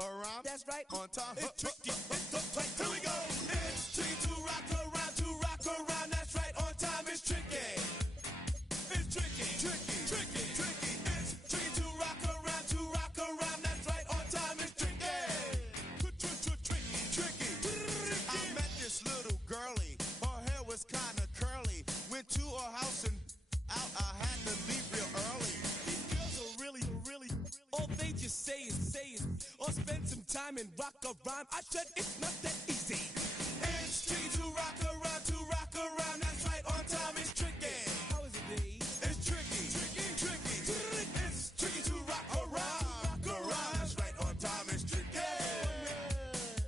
around. That's right. On time. It's tricky. It's the play. Here we go. It's tricky to rock around. That's right. On time. It's tricky. It's tricky. Tricky. Tricky. Tricky. It's tricky to rock around. That's right. On time. It's tricky. Tricky. I met this little girlie. Her hair was kind of curly. Went to her house and out. I had to leave real early. These girls are really, all they just say is, or spend some time and rock a rhyme. I said it's not that easy. It's tricky to rock around. That's right. On time. It's tricky. How is it, Dave? It's tricky. Tricky. It's tricky to rock around. That's right. On time. It's tricky.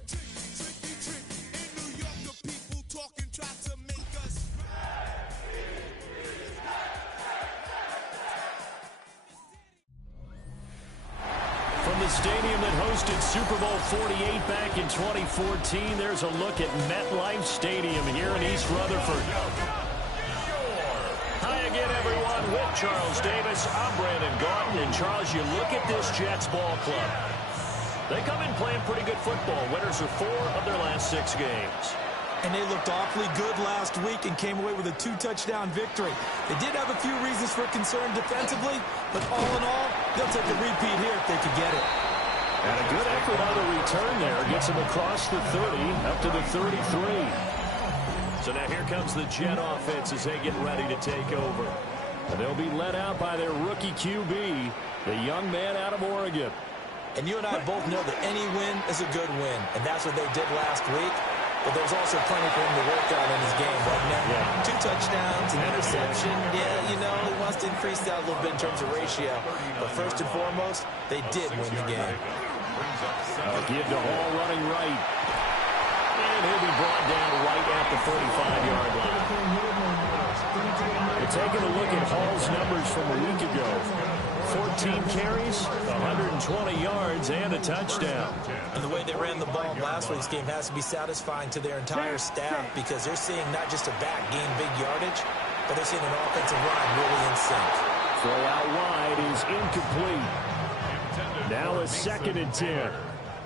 Tricky. In New York, the people talking try to make us. From the stadium that hosted Super Bowl 48 back in 2014, there's a look at MetLife Stadium here in East Rutherford. Hi again, everyone. With Charles Davis, I'm Brandon Gauton. And Charles, you look at this Jets ball club. They come in playing pretty good football. Winners of 4 of their last 6 games. And they looked awfully good last week and came away with a 2-touchdown victory. They did have a few reasons for concern defensively, but all in all, they'll take a repeat here if they could get it. And a good effort on the return there. Gets them across the 30, up to the 33. So now here comes the Jet offense as they get ready to take over. And they'll be led out by their rookie QB, the young man out of Oregon. And you and I both know that any win is a good win, and that's what they did last week. But there's also plenty for him to work on in his game right now. Yeah. 2 touchdowns, an interception. Yeah, you know, he wants to increase that a little bit in terms of ratio. But first and foremost, they did win the game. I'll give to Hall running right. And he'll be brought down right at the 45-yard line. We're taking a look at Hall's numbers from a week ago. 14 carries, 120 yards, and a touchdown. And the way they ran the ball last week's game has to be satisfying to their entire staff because they're seeing not just a back gain big yardage, but they're seeing an offensive line really in sync. Throw out wide is incomplete. Now a 2nd and 10.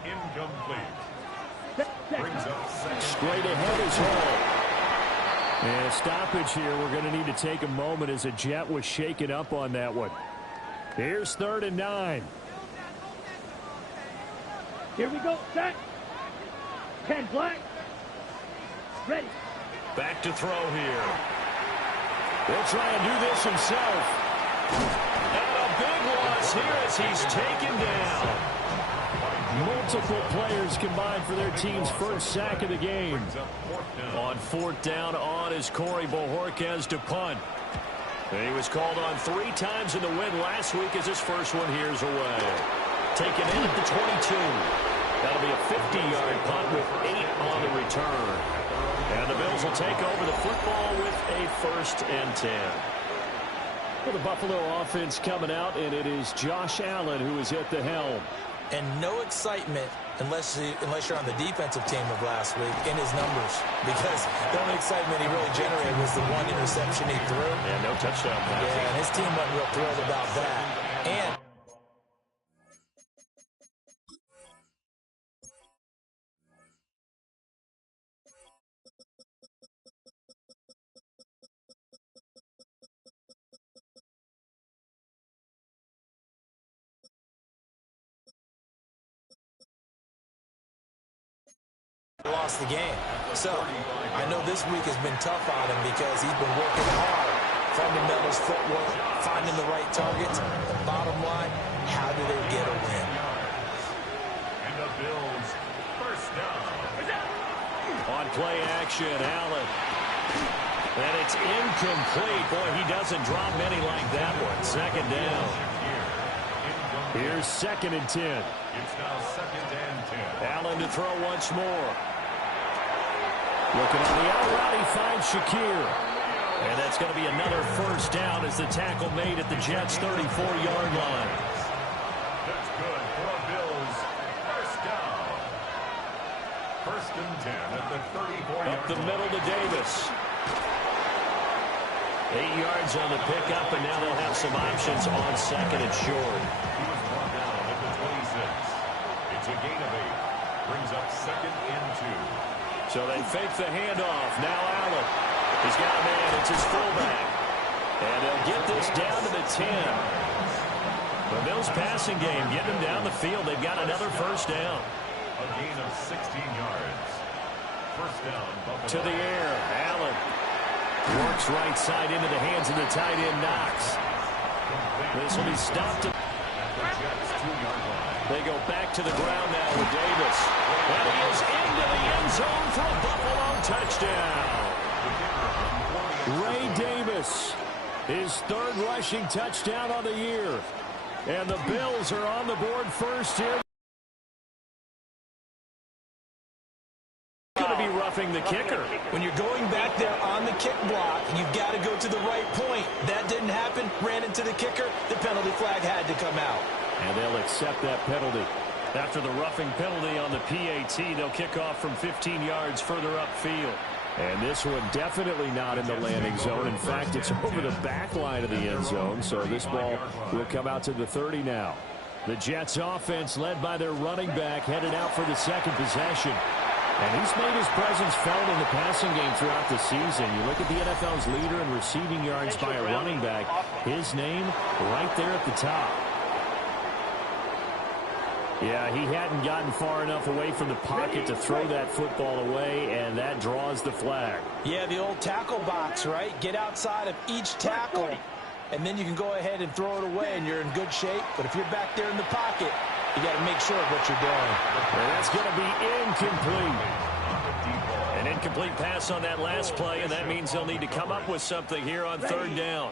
Incomplete. Straight ahead is Hall. And a stoppage here. We're going to need to take a moment as a Jet was shaken up on that one. Here's 3rd and 9. Here we go. Set. 10 black. Ready. Back to throw here. He'll try and do this himself. And a big loss here as he's taken down. Multiple players combined for their team's first sack of the game. On 4th down on is Corey Bojorquez to punt. He was called on 3 times in the win last week as his first one here's away. Taken in at the 22. That'll be a 50-yard punt with 8 on the return. And the Bills will take over the football with a 1st and 10. Well, the Buffalo offense coming out, and it is Josh Allen who is at the helm. And no excitement unless you're on the defensive team of last week in his numbers. Because the only excitement he really generated was the 1 interception he threw. And no touchdown pass. Yeah, and his team wasn't real thrilled about that. And lost the game. So I know this week has been tough on him because he's been working hard. Fundamentals, footwork, finding the right targets. The bottom line, how do they get a win? And the Bills, first down. On play action, Allen. And it's incomplete. Boy, he doesn't drop many like that one. 2nd down. Here's 2nd and 10. It's now 2nd and 10. Allen to throw once more. Looking on the out route, he finds Shakir. And that's going to be another 1st down as the tackle made at the Jets' 34-yard line. That's good for the Bills. First down. 1st and 10 at the 34-yard line. Up the middle to Davis. 8 yards on the pickup, and now they'll have some options on 2nd and short. He was brought down at the 26. It's a gain of So they fake the handoff. Now Allen. He's got a man. It's his fullback. And they'll get this down to the 10. The Bills passing game getting them down the field. They've got another first down. A gain of 16 yards. First down, Buffalo. To the air. Allen works right side into the hands of the tight end, Knox. This will be stopped. They go back to the ground now with Davis. And he is into the end zone for a Buffalo touchdown. Ray Davis, his third rushing touchdown on the year. And the Bills are on the board first here. Going to be roughing the kicker. When you're going back there on the kick block, you've got to go to the right point. That didn't happen. Ran into the kicker. The penalty flag had to come out. And they'll accept that penalty. After the roughing penalty on the PAT, they'll kick off from 15 yards further upfield. And this one definitely not in the landing zone. In fact, it's over the back line of the end zone. So this ball will come out to the 30 now. The Jets offense led by their running back headed out for the second possession. And he's made his presence felt in the passing game throughout the season. You look at the NFL's leader in receiving yards by a running back. His name right there at the top. Yeah, he hadn't gotten far enough away from the pocket to throw that football away, and that draws the flag. Yeah, the old tackle box, right? Get outside of each tackle, and then you can go ahead and throw it away, and you're in good shape. But if you're back there in the pocket, you got to make sure of what you're doing. And that's going to be incomplete. An incomplete pass on that last play, and that means they'll need to come up with something here on third down.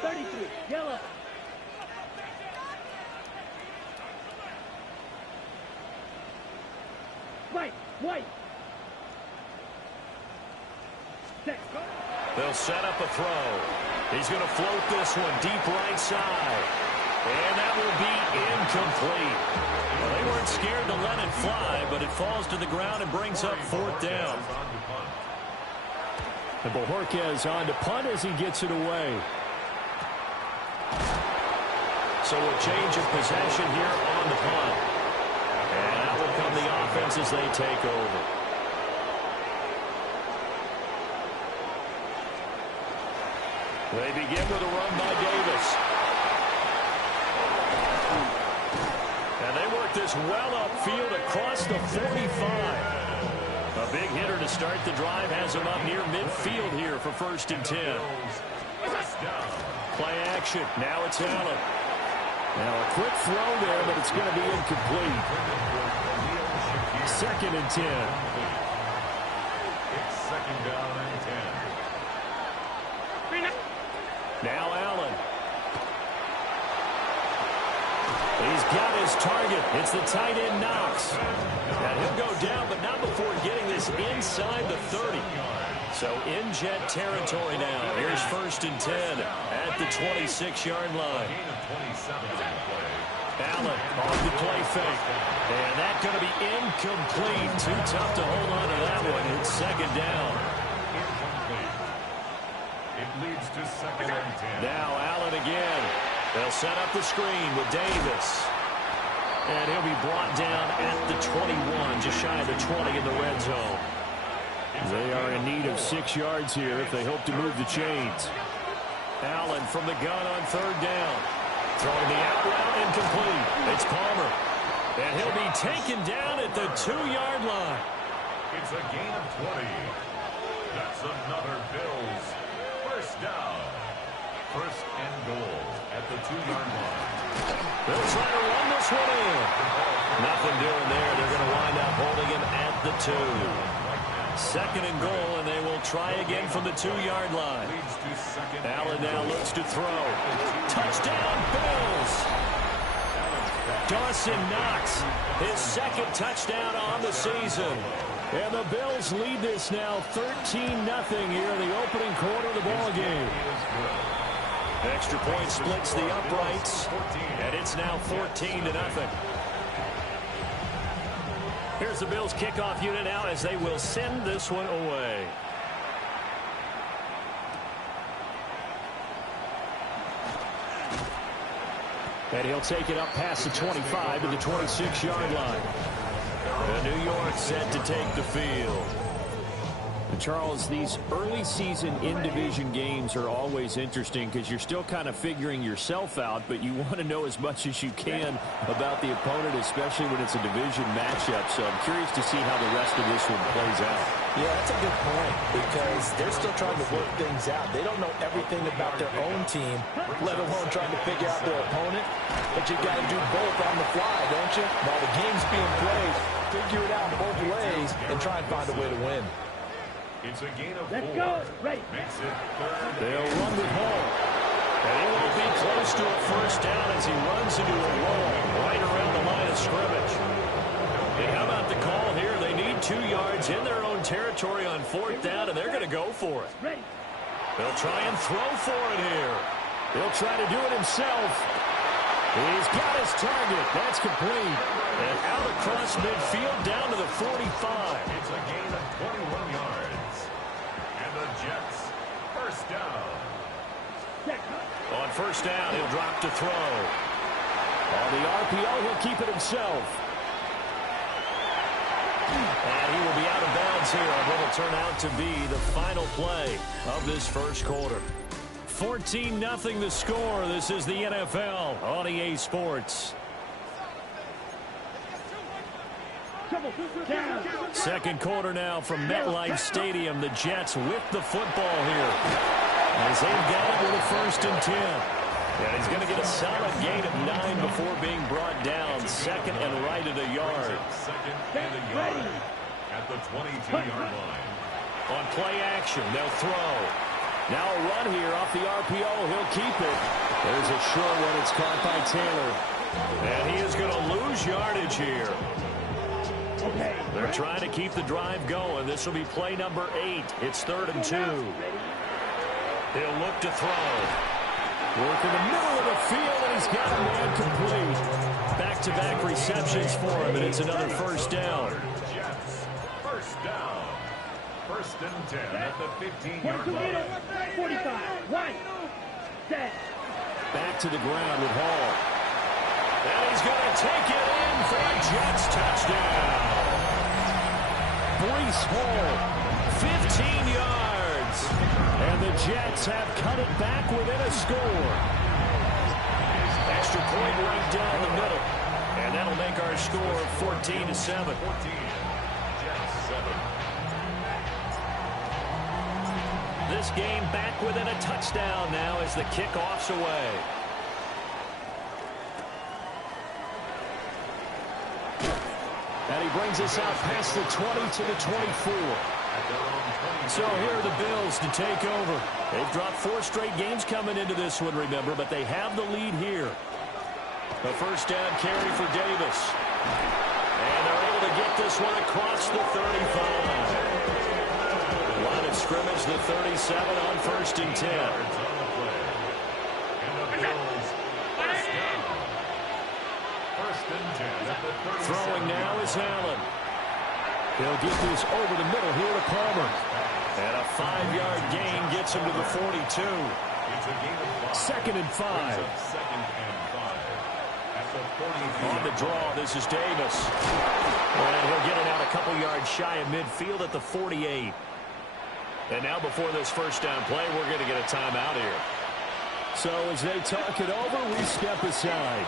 33, yellow. White. They'll set up a throw. He's going to float this one deep right side. And that will be incomplete. Well, they weren't scared to let it fly, but it falls to the ground and brings up fourth down. And Bojorquez on to punt as he gets it away. So a change of possession here on the punt. And out will come the offense as they take over. They begin with a run by Davis. And they work this well upfield across the 45. A big hitter to start the drive has him up near midfield here for 1st and 10. Play action. Now it's Allen. Now a quick throw there, but it's going to be incomplete. 2nd and 10. It's 2nd down and 10. Now Allen. He's got his target. It's the tight end Knox. And he'll go down, but not before getting this inside the 30. So in jet territory now. Here's 1st and 10 at the 26-yard line. Allen on the play fake. And that's going to be incomplete. Too tough to hold on to that one. It's 2nd down. It leads to 2nd and 10. Now Allen again. They'll set up the screen with Davis. And he'll be brought down at the 21, just shy of the 20 in the red zone. They are in need of 6 yards here if they hope to move the chains. Allen from the gun on 3rd down. Throwing the out route incomplete. It's Palmer. And he'll be taken down at the 2-yard line. It's a gain of 20. That's another Bills first down. 1st and goal at the 2-yard line. They'll try to run this one in. Nothing doing there. They're going to wind up holding him at the 2. 2nd and goal, and they will try again from the 2-yard line. Allen now looks to throw. Touchdown, Bills! Dawson Knox, his 2nd touchdown on the season. And the Bills lead this now 13-0 here in the opening quarter of the ball game. Extra point splits the uprights, and it's now 14-0. Here's the Bills kickoff unit now as they will send this one away. And he'll take it up past the 25 to the 26-yard line. New York set to take the field. Charles, these early season in-division games are always interesting because you're still kind of figuring yourself out, but you want to know as much as you can about the opponent, especially when it's a division matchup. So I'm curious to see how the rest of this one plays out. Yeah, that's a good point because they're still trying to work things out. They don't know everything about their own team, let alone trying to figure out their opponent. But you got to do both on the fly, don't you? While the game's being played, figure it out both ways and try and find a way to win. It's a gain of 4. Let's go. Ready. Makes it 3rd. They'll run with Hall. And he won't be close to a first down as he runs into a wall right around the line of scrimmage. And how about the call here? They need 2 yards in their own territory on 4th down, and they're going to go for it. Ready. They'll try and throw for it here. He'll try to do it himself. He's got his target. That's complete. And out across midfield down to the 45. It's a gain of 21 yards. And the Jets, first down. On first down, he'll drop to throw. On the RPO, he'll keep it himself. And he will be out of bounds here on what will turn out to be the final play of this first quarter. 14-0 the score. This is the NFL on EA Sports. Second quarter now from MetLife Stadium. The Jets with the football here as they've got it with a 1st and 10. And he's going to get a solid gain of 9 before being brought down. 2nd and right at a yard. 2nd and a yard at the 22-yard line. On play action, they'll throw. Now a run here off the RPO. He'll keep it. There's a short one. It's caught by Taylor. And he is going to lose yardage here. They're trying to keep the drive going. This will be play number 8. It's 3rd and 2. He'll look to throw. Work in the middle of the field, and he's got a man complete. Back-to-back receptions for him, and it's another first down. Jets, first down. 1st and 10 at the 15-yard line. 45. One. Set. Back to the ground with Hall. And he's going to take it in for a Jets touchdown. Breece Hall, 15 yards. And the Jets have cut it back within a score. Extra point right down the middle. And that'll make our score 14-7. 14. Jets 7. This game back within a touchdown now as the kickoff's away. And he brings us out past the 20 to the 24. So here are the Bills to take over. They've dropped 4 straight games coming into this one, remember, but they have the lead here. The first down carry for Davis. And they're able to get this one across the 35. Line of scrimmage, the 37 on 1st and 10. Throwing now is Allen. He'll get this over the middle here to Palmer. And a 5-yard gain gets him to the 42. 2nd and 5. On the draw, this is Davis. And he'll get it out a couple yards shy of midfield at the 48. And now before this first down play, we're going to get a timeout here. So as they talk it over, we step aside.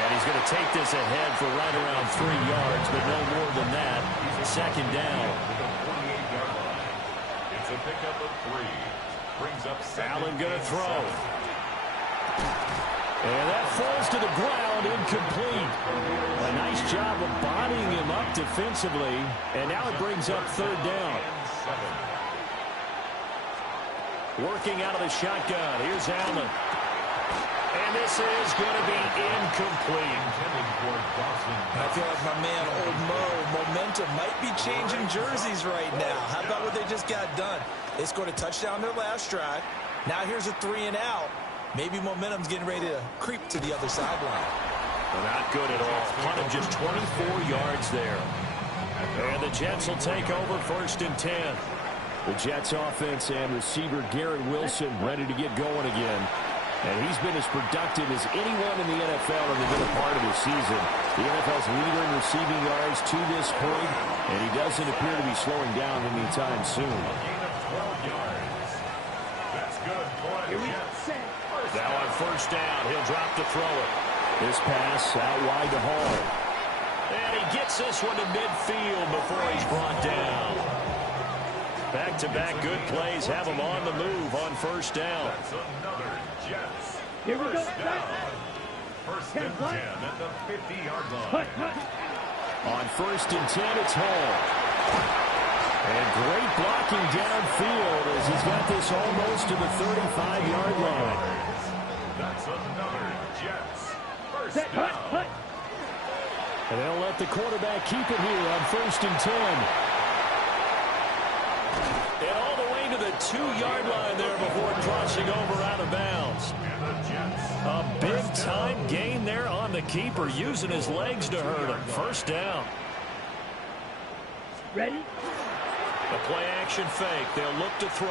And he's going to take this ahead for right around 3 yards, but no more than that. 2nd down. It's a pickup of 3. Brings up Allen going to throw. And that falls to the ground, incomplete. A nice job of bodying him up defensively. And now it brings up 3rd down. Working out of the shotgun. Here's Allen. And this is going to be incomplete. I feel like my man, Old Mo, momentum might be changing jerseys right now. How about what they just got done? They scored a touchdown their last drive. Now here's a 3 and out. Maybe momentum's getting ready to creep to the other sideline. Not good at all. Punt of just 24 yards there. And the Jets will take over 1st and 10. The Jets offense and receiver Garrett Wilson ready to get going again. And he's been as productive as anyone in the NFL in the middle part of the season. the NFL's leader in receiving yards to this point, and he doesn't appear to be slowing down anytime soon. A gain of 12 yards. That's good for a Jets. Now on first down, he'll drop to throw it. This pass out wide to Hall. And he gets this one to midfield before he's brought down. Back-to-back good plays have him on the move on first down. That's another Jets. Here we go. First down. First and 10 at the 50-yard line. Hut, hut. On first and 10, it's Hall. And great blocking downfield as he's got this almost to the 35-yard line. That's another Jets. First Set, hut, down. hut. And they'll let the quarterback keep it here on first and 10. And all the way to the 2-yard line there before crossing over out of bounds. And the Jets. A big-time gain there on the keeper, using his legs to hurt him. First down. Ready? The play-action fake. They'll look to throw.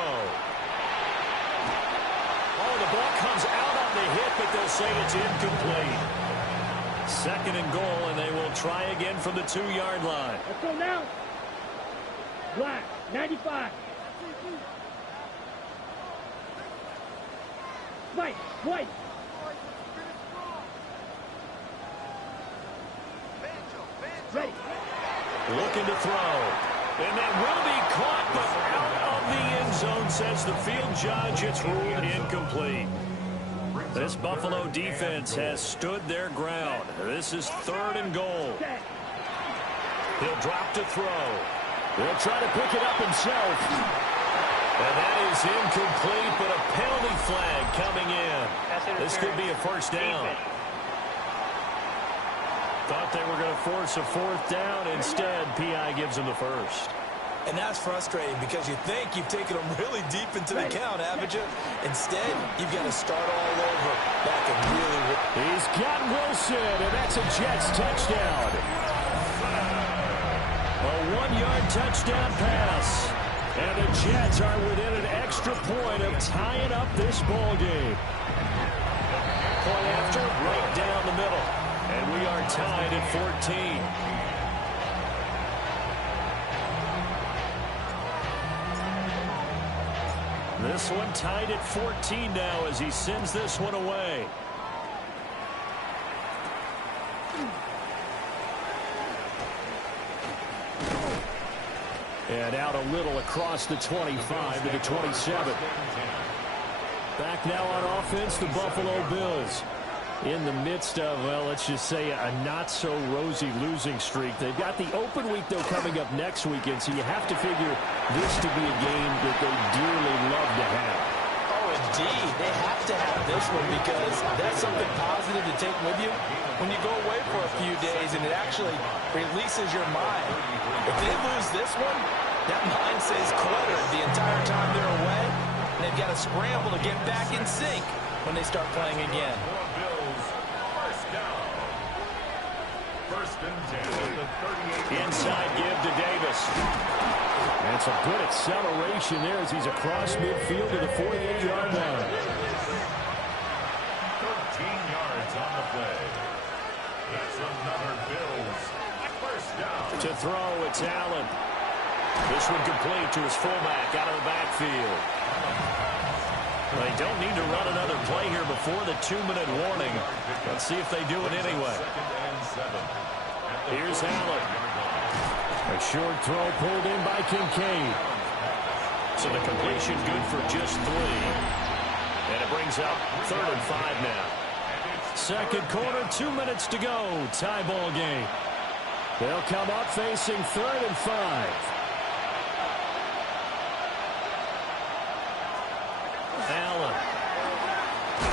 Oh, the ball comes out on the hit, but they'll say it's incomplete. Second and goal, and they will try again from the 2-yard line. Let's go now. Black, 95. White, white. Ready. Looking to throw. And that will be caught, but out of the end zone, says the field judge. It's ruled incomplete. This Buffalo defense has stood their ground. This is third and goal. Set. He'll drop to throw. He'll try to pick it up himself. And that is incomplete, but a penalty flag coming in. This could be a first down. Thought they were going to force a fourth down. Instead, P.I. gives them the first. And that's frustrating because you think you've taken them really deep into the count, haven't you? Instead, you've got to start all over back and really... He's got Wilson, and that's a Jets touchdown. A 1-yard touchdown pass. And the Jets are within an extra point of tying up this ball game. Point after, right down the middle. And we are tied at 14. This one tied at 14 now as he sends this one away. And out a little across the 25 to the 27. Back now on offense, the Buffalo Bills. In the midst of, well, let's just say a not-so-rosy losing streak. They've got the open week, though, coming up next weekend, so you have to figure this to be a game that they dearly love to have. Oh, indeed. They have to have this one because that's something positive to take with you when you go away for a few days, and it actually releases your mind. If they lose this one, that mind stays cluttered the entire time they're away, and they've got to scramble to get back in sync when they start playing again. First and 10 at the 38. Inside give to Davis. And some good acceleration there as he's across midfield to the 48-yard line. 13 yards on the play. That's another Bills. First down. To throw, it's Allen. This one complete to his fullback out of the backfield. They don't need to run another play here before the 2-minute warning. Let's see if they do it anyway. Here's Allen. A short throw pulled in by Kincaid. So the completion good for just 3. And it brings up 3rd and 5 now. Second quarter, 2 minutes to go. Tie ball game. They'll come up facing 3rd and 5. Allen.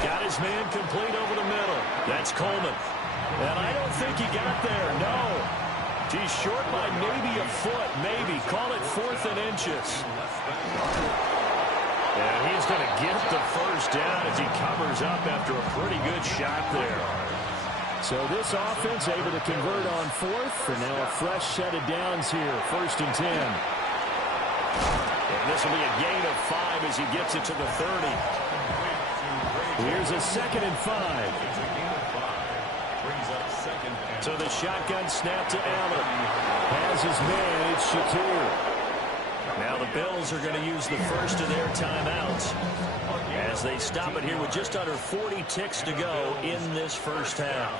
Got his man complete over the middle. That's Coleman. And I don't think he got there, no. He's short by maybe a foot, maybe. Call it 4th and inches. And he's going to get the first down as he covers up after a pretty good shot there. So this offense able to convert on 4th, and now a fresh set of downs here. 1st and 10. And this will be a gain of 5 as he gets it to the 30. Here's a 2nd and 5. So the shotgun snap to Allen. Has his man, it's Shakir. Now the Bills are going to use the first of their timeouts as they stop it here with just under 40 ticks to go in this first half.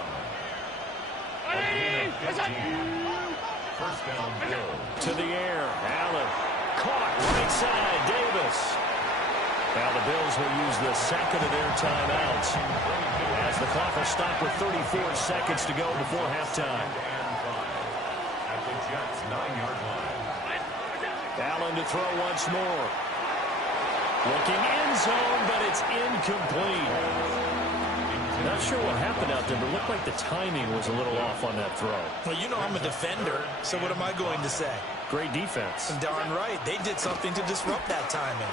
First down, Bills. To the air, Allen. Caught, right side, Davis. Now the Bills will use the second of their timeouts as the clock will stop with 34 seconds to go before halftime. At the Jets' 9-yard line. Allen to throw once more. Looking end zone, but it's incomplete. Not sure what happened out there, but it looked like the timing was a little off on that throw. Well, you know I'm a defender, so what am I going to say? Great defense. Darn right. They did something to disrupt that timing.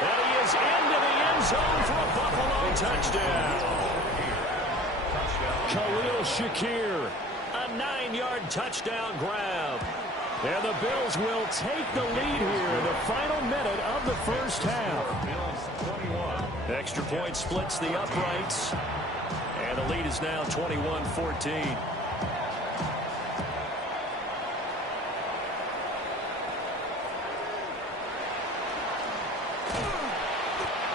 And he is into the end zone for a Buffalo touchdown. Khalil Shakir, a 9-yard touchdown grab. And the Bills will take the lead here in the final minute of the first half. Extra point splits the uprights. And the lead is now 21-14.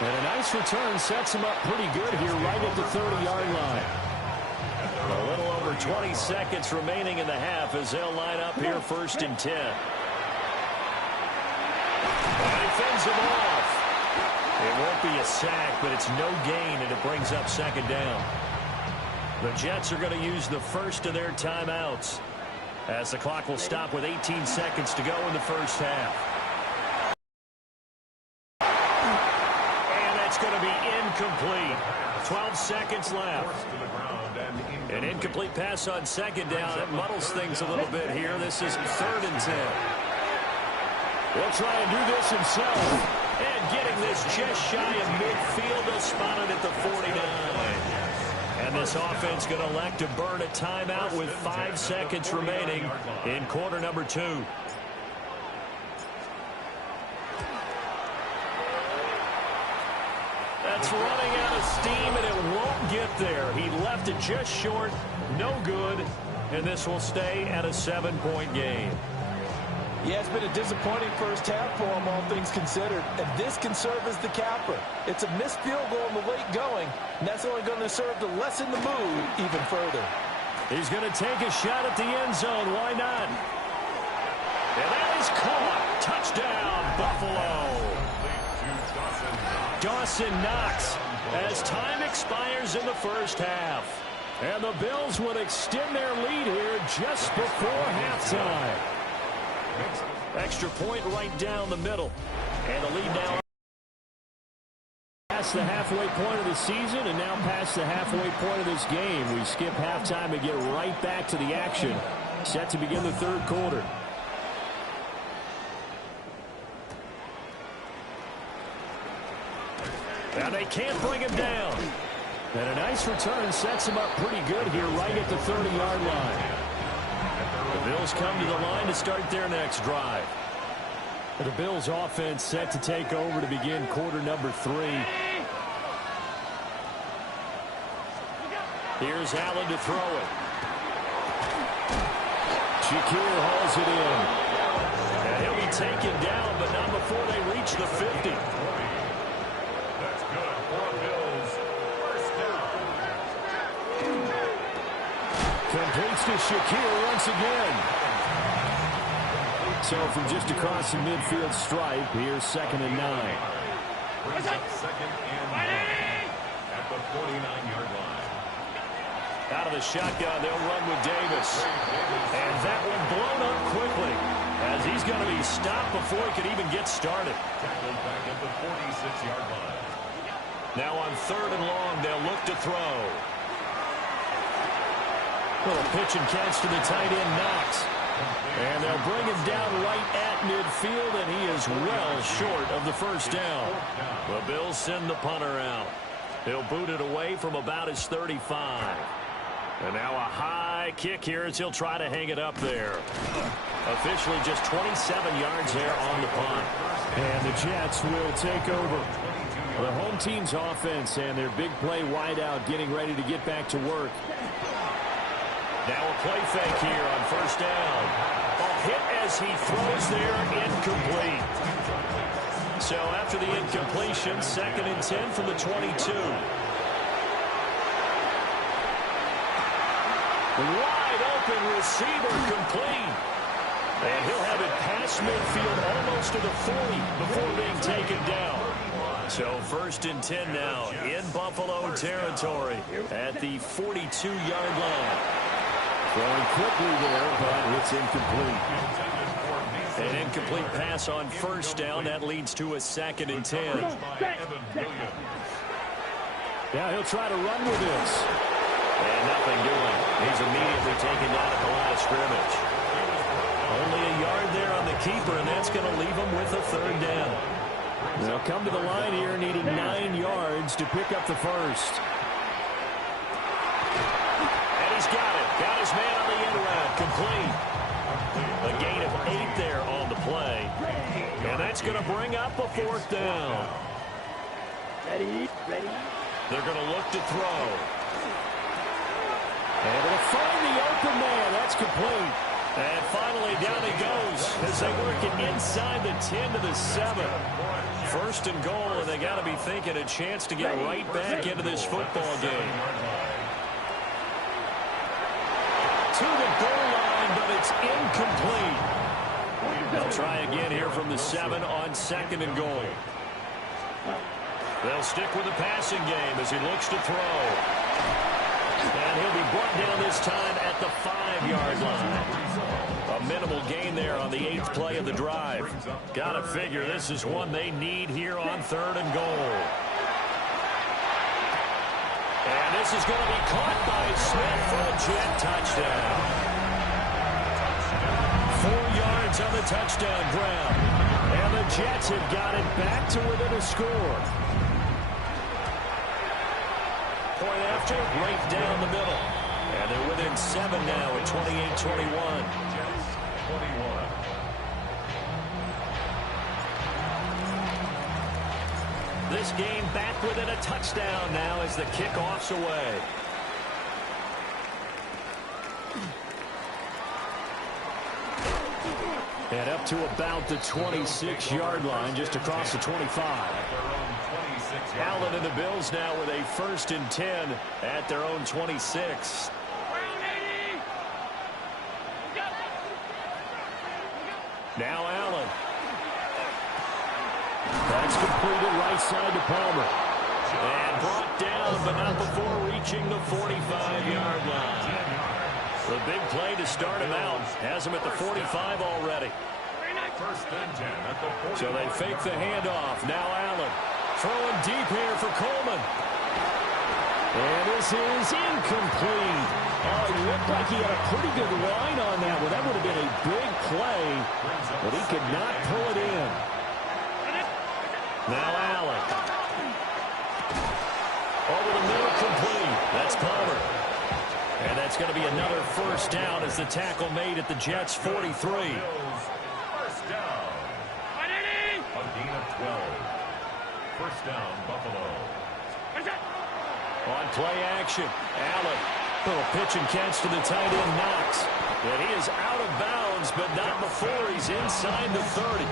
And a nice return sets him up pretty good here right at the 30-yard line. A little over 20 seconds remaining in the half as they'll line up here first and 10. And he fends him off. It won't be a sack, but it's no gain, and it brings up second down. The Jets are going to use the first of their timeouts as the clock will stop with 18 seconds to go in the first half. And that's going to be incomplete. 12 seconds left. An incomplete pass on second down. It muddles things a little bit here. This is 3rd and 10. He'll try and do this himself. And getting this just shy of midfield. They'll spot it at the 49. And this offense going to elect to burn a timeout with 5 seconds remaining in quarter number 2. That's running out of steam, and it won't get there. He left it just short, no good, and this will stay at a 7-point game. Yeah, it's been a disappointing first half for him, all things considered, and this can serve as the capper. It's a missed field goal in the late going, and that's only going to serve to lessen the mood even further. He's going to take a shot at the end zone. Why not? And that is caught. Touchdown, Buffalo. Dawson Knox as time expires in the first half. And the Bills would extend their lead here just before halftime. Extra point right down the middle. And the lead now past the halfway point of the season and now past the halfway point of this game. We skip halftime and get right back to the action. Set to begin the third quarter. Now they can't bring him down. And a nice return sets him up pretty good here right at the 30-yard line. The Bills come to the line to start their next drive. The Bills offense set to take over to begin quarter number 3. Here's Allen to throw it. Shakir hauls it in. And he'll be taken down, but not before they reach the 50. That's good for Bills. First down. Completes to Shakir once again. So from just across the midfield stripe, here's 2nd and 9. Brings up 2nd and 9 at the 49-yard line. Out of the shotgun, they'll run with Davis. And that one blown up quickly as he's going to be stopped before he could even get started. Tackled back at the 46-yard line. Now on 3rd and long, they'll look to throw. Little pitch and catch to the tight end, Knox. And they'll bring him down right at midfield, and he is well short of the first down. The Bills send the punter out. He'll boot it away from about his 35. And now a high kick here as he'll try to hang it up there. Officially just 27 yards there on the punt. And the Jets will take over. The home team's offense and their big play wideout getting ready to get back to work. Now a play fake here on first down. A hit as he throws there, incomplete. So after the incompletion, 2nd and 10 from the 22. Wide open receiver complete. And he'll have it past midfield almost to the 40 before being taken down. So 1st and 10 now in Buffalo territory at the 42-yard line. Throwing quickly there, but it's incomplete. An incomplete pass on first down. That leads to a 2nd and 10. Now he'll try to run with this. And nothing doing. He's immediately taken down at the line of scrimmage. Only a yard there on the keeper, and that's going to leave him with a 3rd down. They'll come to the line here needing 9 yards to pick up the first. And he's got it. Got his man on the end route. Complete. A gain of 8 there on the play. And that's going to bring up a 4th down. Ready. They're going to look to throw. And they'll find the open man. That's complete. And finally down he goes as they work it inside the 10 to the 7. 1st and goal, and they got to be thinking a chance to get right back into this football game. To the goal line, but it's incomplete. They'll try again here from the 7 on 2nd and goal. They'll stick with the passing game as he looks to throw. And he'll be brought down this time at the 5-yard line. A minimal gain there on the 8th play of the drive. Got to figure this is one they need here on 3rd and goal. And this is going to be caught by Smith for a Jet touchdown. 4 yards on the touchdown ground. And the Jets have got it back to within a score. Point after, right down the middle. And they're within 7 now at 28-21. This game back within a touchdown now as the kickoff's away. And up to about the 26-yard line, just across the 25. Allen and the Bills now with a 1st and 10 at their own 26. Now Allen. That's completed right side to Palmer. And brought down, but not before reaching the 45-yard line. The big play to start him out. Has him at the 45 already. 1st and 10 at the 40. So they fake the handoff. Now Allen. Throwing deep here for Coleman. And this is incomplete. Oh, it looked like he had a pretty good line on that one. That would have been a big play, but he could not pull it in. Now Allen. Over the middle, complete. That's Palmer. And that's going to be another 1st down as the tackle made at the Jets' 43. 1st down. A gain of 12. 1st down, Buffalo. On play action, Allen. Little pitch and catch to the tight end, Knox. And he is out of bounds, but not before he's inside the 30.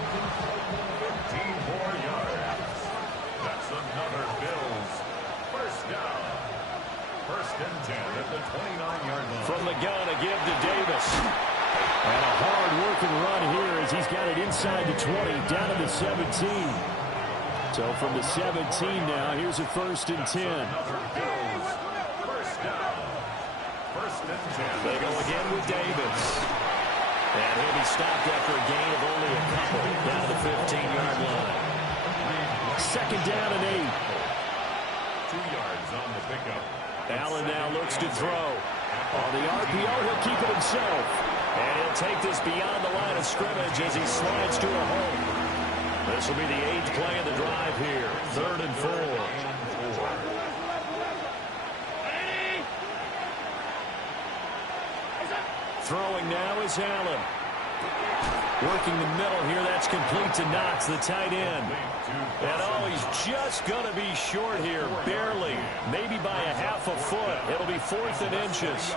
15 more yards. That's another Bills. 1st down. 1st and 10 at the 29-yard line. From the gun, a give to Davis. And a hard-working run here as he's got it inside the 20, down to the 17. So from the 17 now, here's a 1st and 10. Another Bills. 1st down. 1st and 10. They go again with Davis. And he'll be stopped after a gain of only a couple down to the 15-yard line. 2nd down and 8. 2 yards on the pickup. Allen now looks to throw. On the RPO, he'll keep it himself. And he'll take this beyond the line of scrimmage as he slides to a hole. This will be the 8th play of the drive here. 3rd and 4. Throwing now is Allen. Working the middle here. That's complete to Knox, the tight end. And oh, he's just going to be short here. Barely. Maybe by a half a foot. It'll be 4th and inches.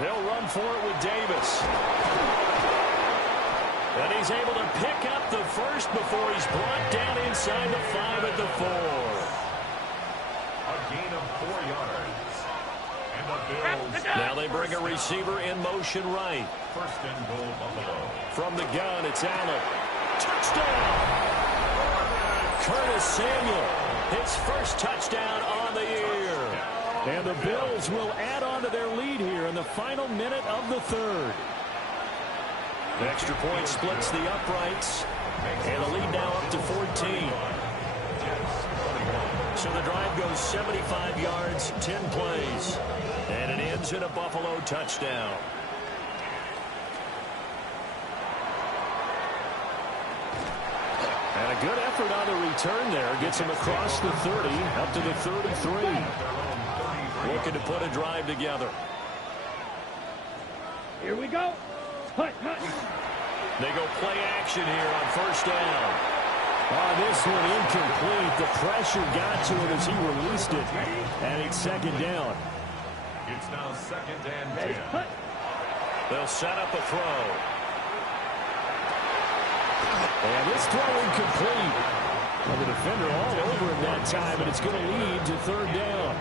He'll run for it with Davis. And he's able to pick up the first before he's brought down inside the 5 at the 4. A gain of 4 yards. And the Bills. Now they bring a receiver in motion right. First and goal, Buffalo. From the gun, it's Allen. Touchdown! Curtis Samuel, his first touchdown on the year. And the Bills will add on to their lead here in the final minute of the third. The extra point splits the uprights, and the lead now up to 14. So the drive goes 75 yards, 10 plays, and it ends in a Buffalo touchdown. And a good effort on the return there. Gets him across the 30, up to the 33. Looking to put a drive together. Here we go. Hut, hut. They go play action here on first down. This one incomplete. The pressure got to it as he released it. And it's second down. It's now 2nd and 10. They'll set up a throw. And this throw incomplete. Well, the defender all over him that time, and it's going to lead to third down.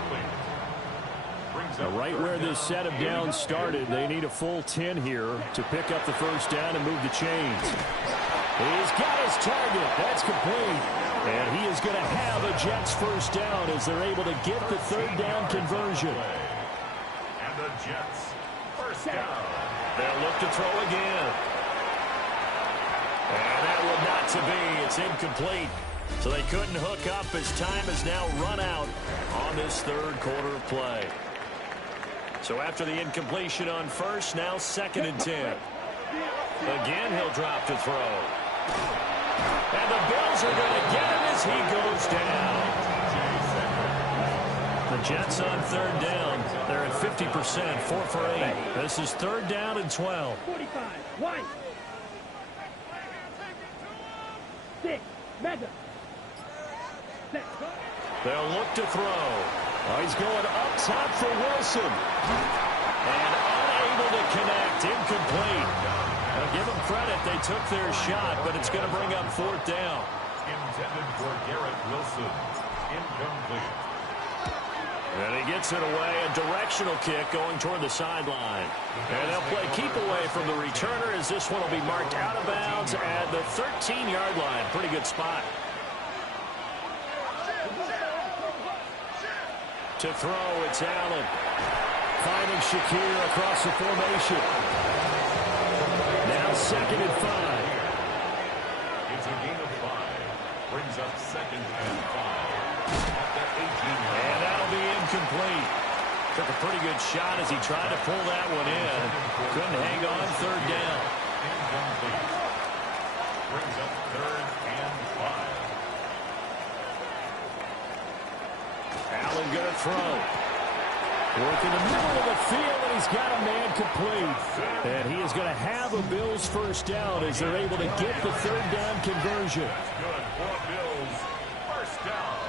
Now, right where this set of downs started, they need a full 10 here to pick up the first down and move the chains. He's got his target. That's complete. And he is going to have a Jets first down as they're able to get the third down conversion. And the Jets first down. They'll look to throw again. And that one not to be. It's incomplete. So they couldn't hook up as time has now run out on this third quarter of play. So after the incompletion on first, now 2nd and 10. Again, he'll drop to throw. And the Bills are going to get him as he goes down. The Jets on third down. They're at 50%, 4 for 8. This is third down and 12. 45. White. 6. Madden. They'll look to throw. He's going up top for Wilson. And unable to connect. Incomplete. Now give them credit. They took their shot, but it's going to bring up fourth down. Intended for Garrett Wilson. Incomplete. And he gets it away. A directional kick going toward the sideline. And they'll play keep away from the returner as this one will be marked out of bounds at the 13-yard line. Pretty good spot. To throw, it's Allen. Finding Shakir across the formation. Now 2nd and 5. It's a gain of 5. Brings up 2nd and 5. At the 18-yard. And that'll be incomplete. Took a pretty good shot as he tried to pull that one in. Couldn't hang on third down. Incomplete. Brings up 3rd and 5. Allen going to throw. Work in the middle of the field, and he's got a man complete. And he is going to have a Bills first down as they're able to get the third down conversion. Good for Bills. First down.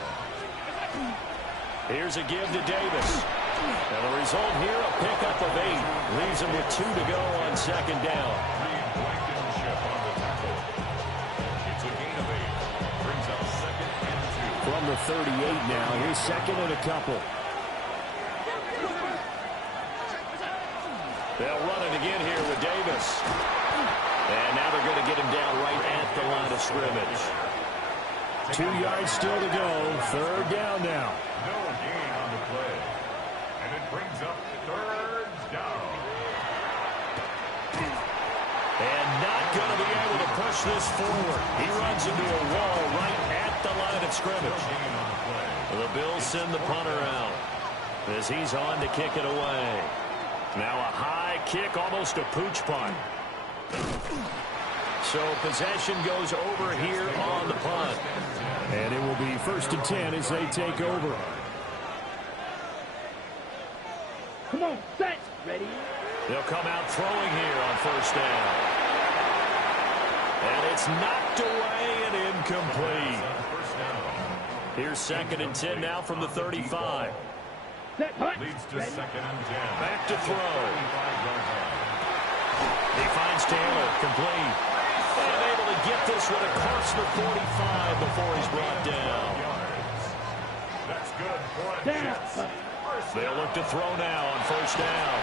Here's a give to Davis. And the result here, a pickup of 8. Leaves him with 2 to go on second down. Blankenship on the tackle. It's a gain of 8. Brings up 2nd and 2. From the 38 now, here's 2nd and a couple. They'll run it again here with Davis. And now they're going to get him down right at the line of scrimmage. 2 yards still to go. Third down now. No gain on the play. And it brings up 3rd down. And not going to be able to push this forward. He runs into a wall right at the line of scrimmage. Gain on the play. The Bills send the punter out as he's on to kick it away. Now a high kick, almost a pooch punt. So possession goes over here on the punt. And it will be 1st and 10 as they take over. Come on, set. Ready. They'll come out throwing here on first down. And it's knocked away and incomplete. Here's 2nd and 10 now from the 35. Set. Hut. Leads to 2nd and 10. Back to throw. He finds Taylor, complete. And able to get this one across the 45 before he's brought down. That's good for a Jets. They'll look to throw now on first down.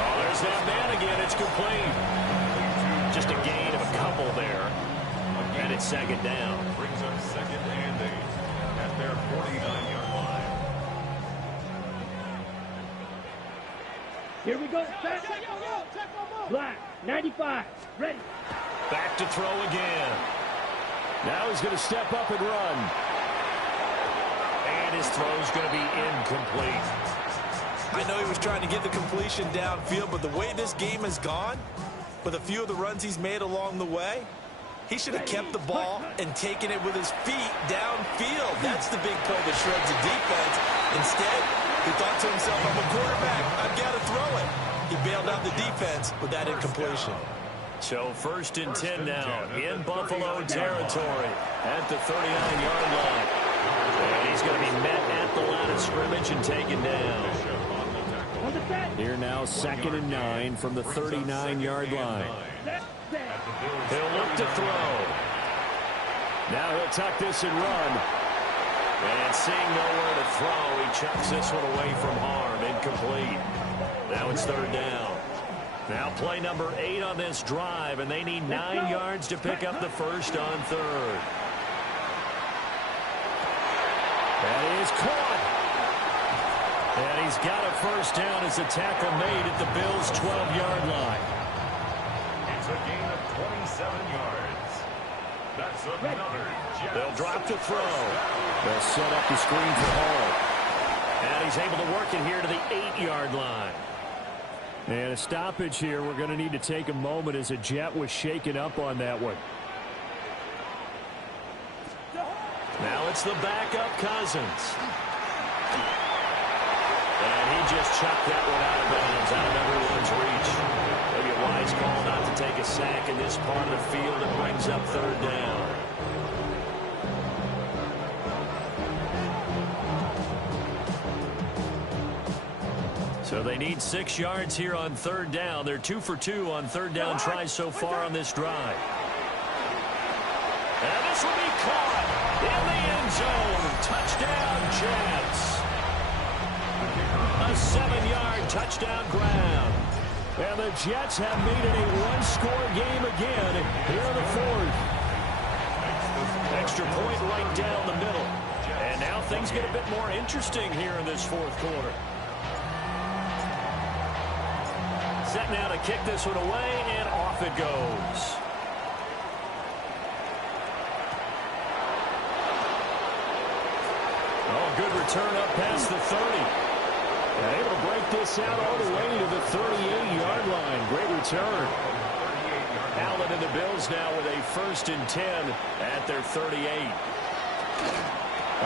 Oh, there's that man again. It's complete. Just a gain of a couple there. And it's second down. Brings up 2nd and 8 at their 49-yard line. Here we go. Set. Black, 95. Ready. Back to throw again. Now he's going to step up and run. And his throw's going to be incomplete. I know he was trying to get the completion downfield, but the way this game has gone, with a few of the runs he's made along the way, he should have kept the ball and taken it with his feet downfield. That's the big play that shreds the defense. Instead, he thought to himself, I'm a quarterback. I've got to throw it. He bailed out the defense with that incompletion. So 1st and 10 now in Buffalo territory at the 39-yard line. And he's going to be met at the line of scrimmage and taken down. Here now 2nd and 9 from the 39-yard line. He'll look to throw. Now he'll tuck this and run. And seeing nowhere to throw, he chucks this one away from harm. Incomplete. Now it's 3rd down. Now play number 8 on this drive, and they need 9 yards to pick up the first on 3rd. That is caught. And he's got a first down as a tackle made at the Bills' 12-yard line. It's a gain of 27 yards. That's another Jets. They'll drop to throw. They'll set up the screen for Hall. And he's able to work it here to the 8-yard line. And a stoppage here. We're going to need to take a moment as a Jet was shaken up on that one. Now it's the backup Cousins. And he just chucked that one out of bounds, out of everyone's reach. Maybe a wise call not to take a sack in this part of the field. It brings up 3rd down. So they need 6 yards here on 3rd down. They're 2 for 2 on 3rd down tries so far on this drive. And this will be caught in the end zone. Touchdown, Jets. A 7-yard touchdown grab. And the Jets have made it a one-score game again here in the 4th. Extra point right down the middle. And now things get a bit more interesting here in this 4th quarter. Set now to kick this one away, and off it goes. Oh, good return up past the 30. And able to break this out all the way to the 38-yard line. Great return. Allen and the Bills now with a 1st and 10 at their 38.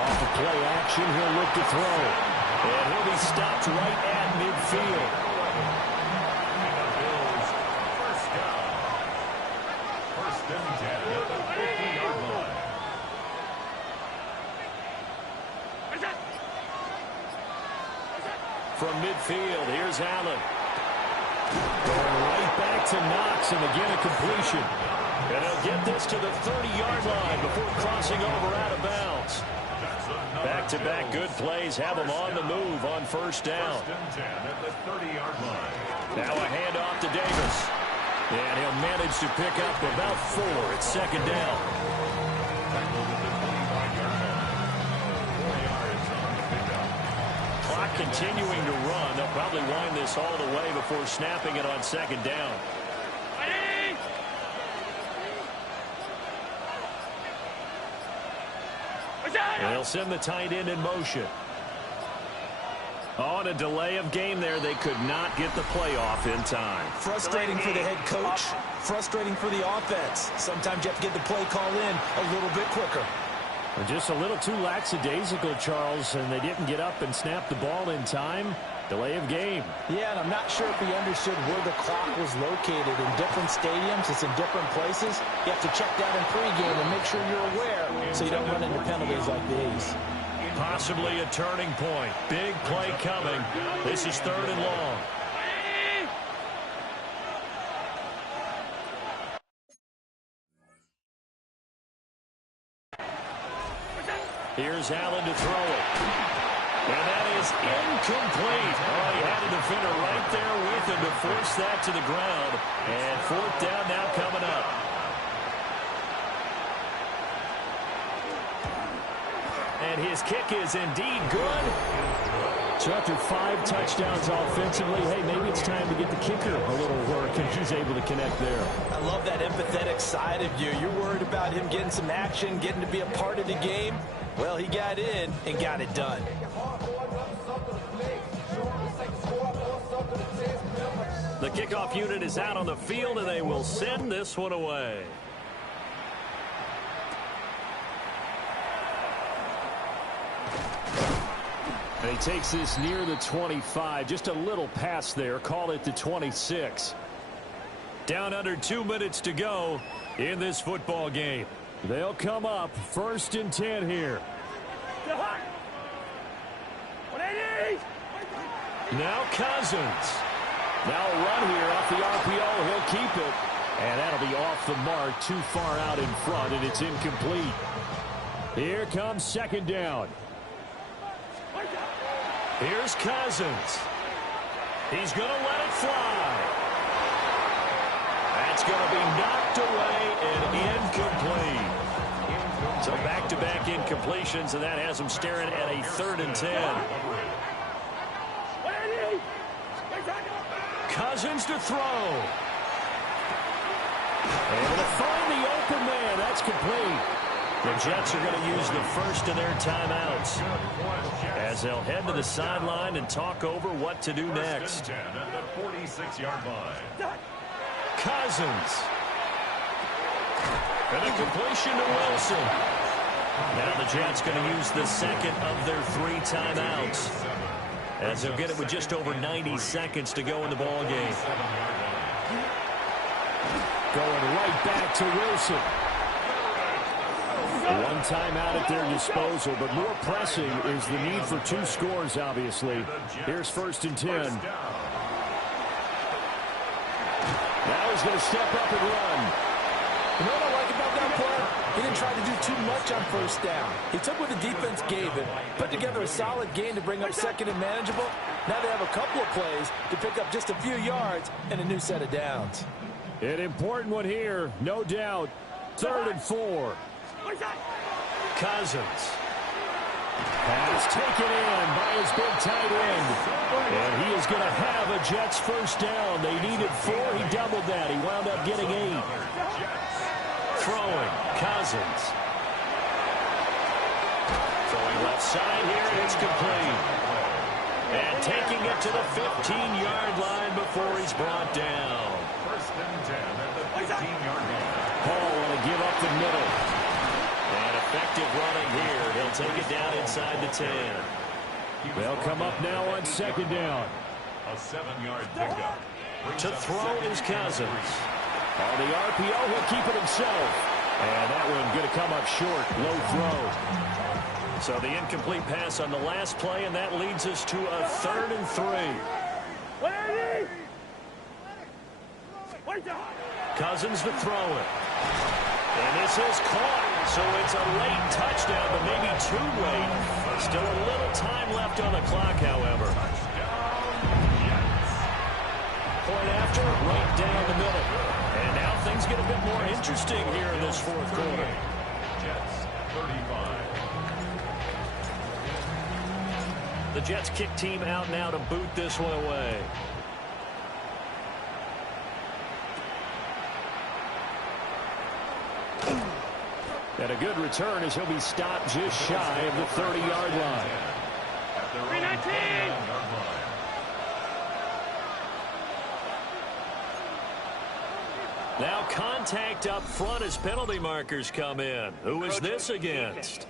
Off the play action, he'll look to throw. And he'll be stopped right at midfield. From midfield, here's Allen. Going right back to Knox, and again a completion. And he'll get this to the 30-yard line before crossing over out of bounds. Back-to-back good plays have him on the move on 1st down. Now a handoff to Davis. And he'll manage to pick up about 4 at 2nd down. Clock continuing to run. They'll probably wind this all the way before snapping it on 2nd down. And they'll send the tight end in motion. On a delay of game there, they could not get the play off in time. Frustrating for the head coach. Frustrating for the offense. Sometimes you have to get the play call in a little bit quicker. Just a little too lackadaisical, Charles, and they didn't get up and snap the ball in time. Delay of game. Yeah, and I'm not sure if he understood where the clock was located. In different stadiums, it's in different places. You have to check that in pregame and make sure you're aware so you don't run into penalties like these. Possibly a turning point. Big play coming. This is 3rd and long. Here's Allen to throw it. And that is incomplete. Oh, he had a defender right there with him to force that to the ground. And fourth down now coming up. And his kick is indeed good. So after 5 touchdowns offensively, hey, maybe it's time to get the kicker a little work, and he's able to connect there. I love that empathetic side of you. You're worried about him getting some action, getting to be a part of the game. Well, he got in and got it done. The kickoff unit is out on the field, and they will send this one away. And he takes this near the 25. Just a little pass there. Call it the 26. Down under 2 minutes to go in this football game. They'll come up 1st and 10 here. Now Cousins. Now a run here off the RPO. He'll keep it. And that'll be off the mark, too far out in front, and it's incomplete. Here comes 2nd down. Here's Cousins. He's going to let it fly. That's going to be knocked away and incomplete. So back-to-back incompletions, and that has him staring at a 3rd and 10. Cousins to throw. Able to find the open man. That's complete. The Jets are going to use the first of their timeouts as they'll head to the sideline and talk over what to do next. 10 at the 46-yard line. Cousins. And a completion to Wilson. Now the Jets going to use the second of their 3 timeouts as they'll get it with just over 90 seconds to go in the ball game. Going right back to Wilson. 1 timeout at their disposal, but more pressing is the need for 2 scores, obviously. Here's 1st and 10. Now he's going to step up and run. You know what I like about that play? He didn't try to do too much on 1st down. He took what the defense gave him, put together a solid game to bring up 2nd and manageable. Now they have a couple of plays to pick up just a few yards and a new set of downs. An important one here, no doubt. 3rd and 4. Cousins. Pass taken in by his big tight end. And he is going to have a Jets 1st down. They needed 4. He doubled that. He wound up getting 8. Throwing. Cousins. Throwing left side here, and it's complete. And taking it to the 15-yard line before he's brought down. 1st and 10 at the 15-yard line. Paul want to give up the middle. And effective running here. He'll take it down inside the 10. They'll come up now on 2nd down. A 7-yard pickup. To throw is Cousins. On the RPO, he'll keep it himself. And that one going to come up short. Low throw. So the incomplete pass on the last play, and that leads us to a 3rd and 3. Cousins to throw it. And this is caught. So it's a late touchdown, but maybe too late. Still a little time left on the clock, however. Point after, right down the middle. And now things get a bit more interesting here in this 4th quarter. Jets 35. The Jets kick team out now to boot this one away. And a good return as he'll be stopped just shy of the 30-yard line. At their own 29-yard line. Now contact up front as penalty markers come in. Who is this against?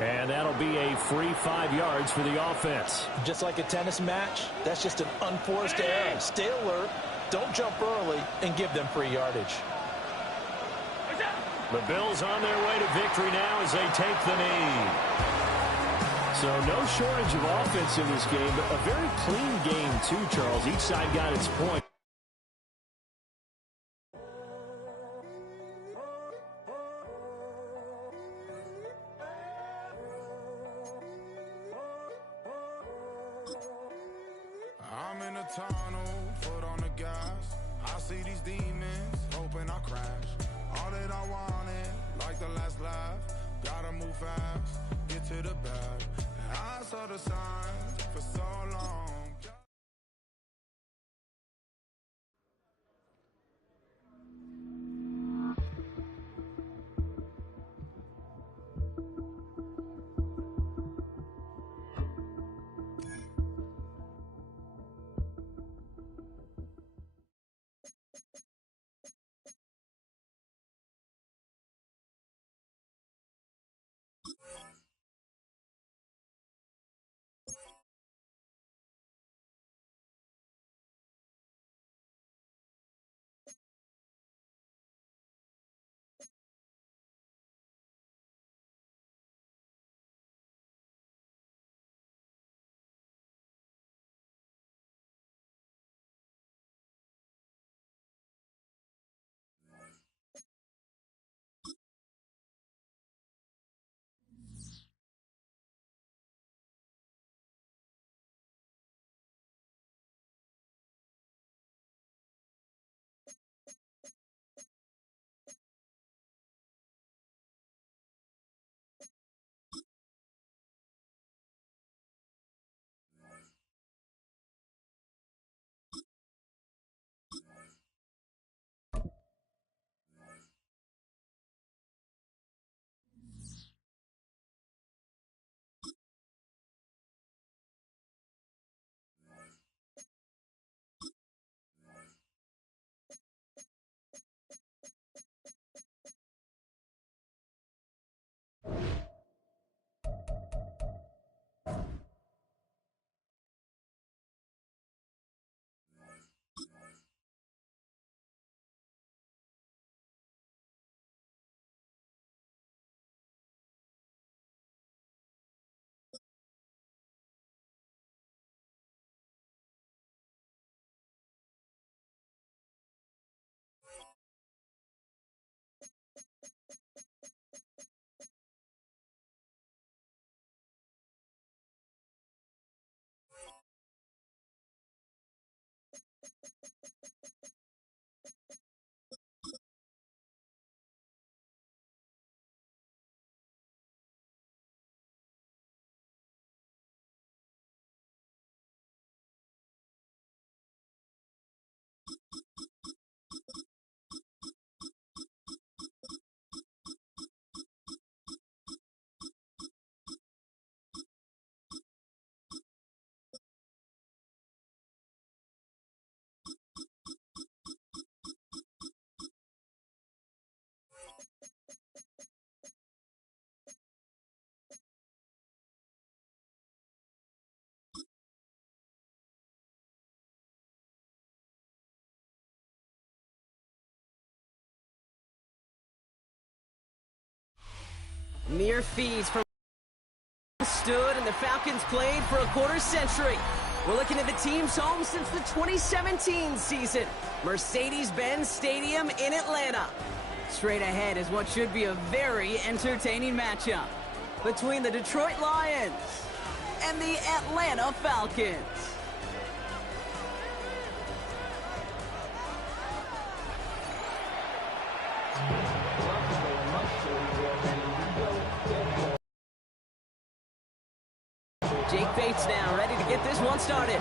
And that'll be a free 5 yards for the offense. Just like a tennis match, that's just an unforced error. Stay alert, don't jump early, and give them free yardage. The Bills on their way to victory now as they take the knee. So no shortage of offense in this game, but a very clean game too, Charles. Each side got its point. the tunnel, foot on the gas. I see these demons, hoping I crash. All that I wanted, like the last laugh. Gotta move fast, get to the bag. I saw the signs for so long. Mere fees from stood and the Falcons played for a quarter century. We're looking at the team's home since the 2017 season. Mercedes-Benz Stadium in Atlanta. Straight ahead is what should be a very entertaining matchup between the Detroit Lions and the Atlanta Falcons. Jake Bates now ready to get this one started.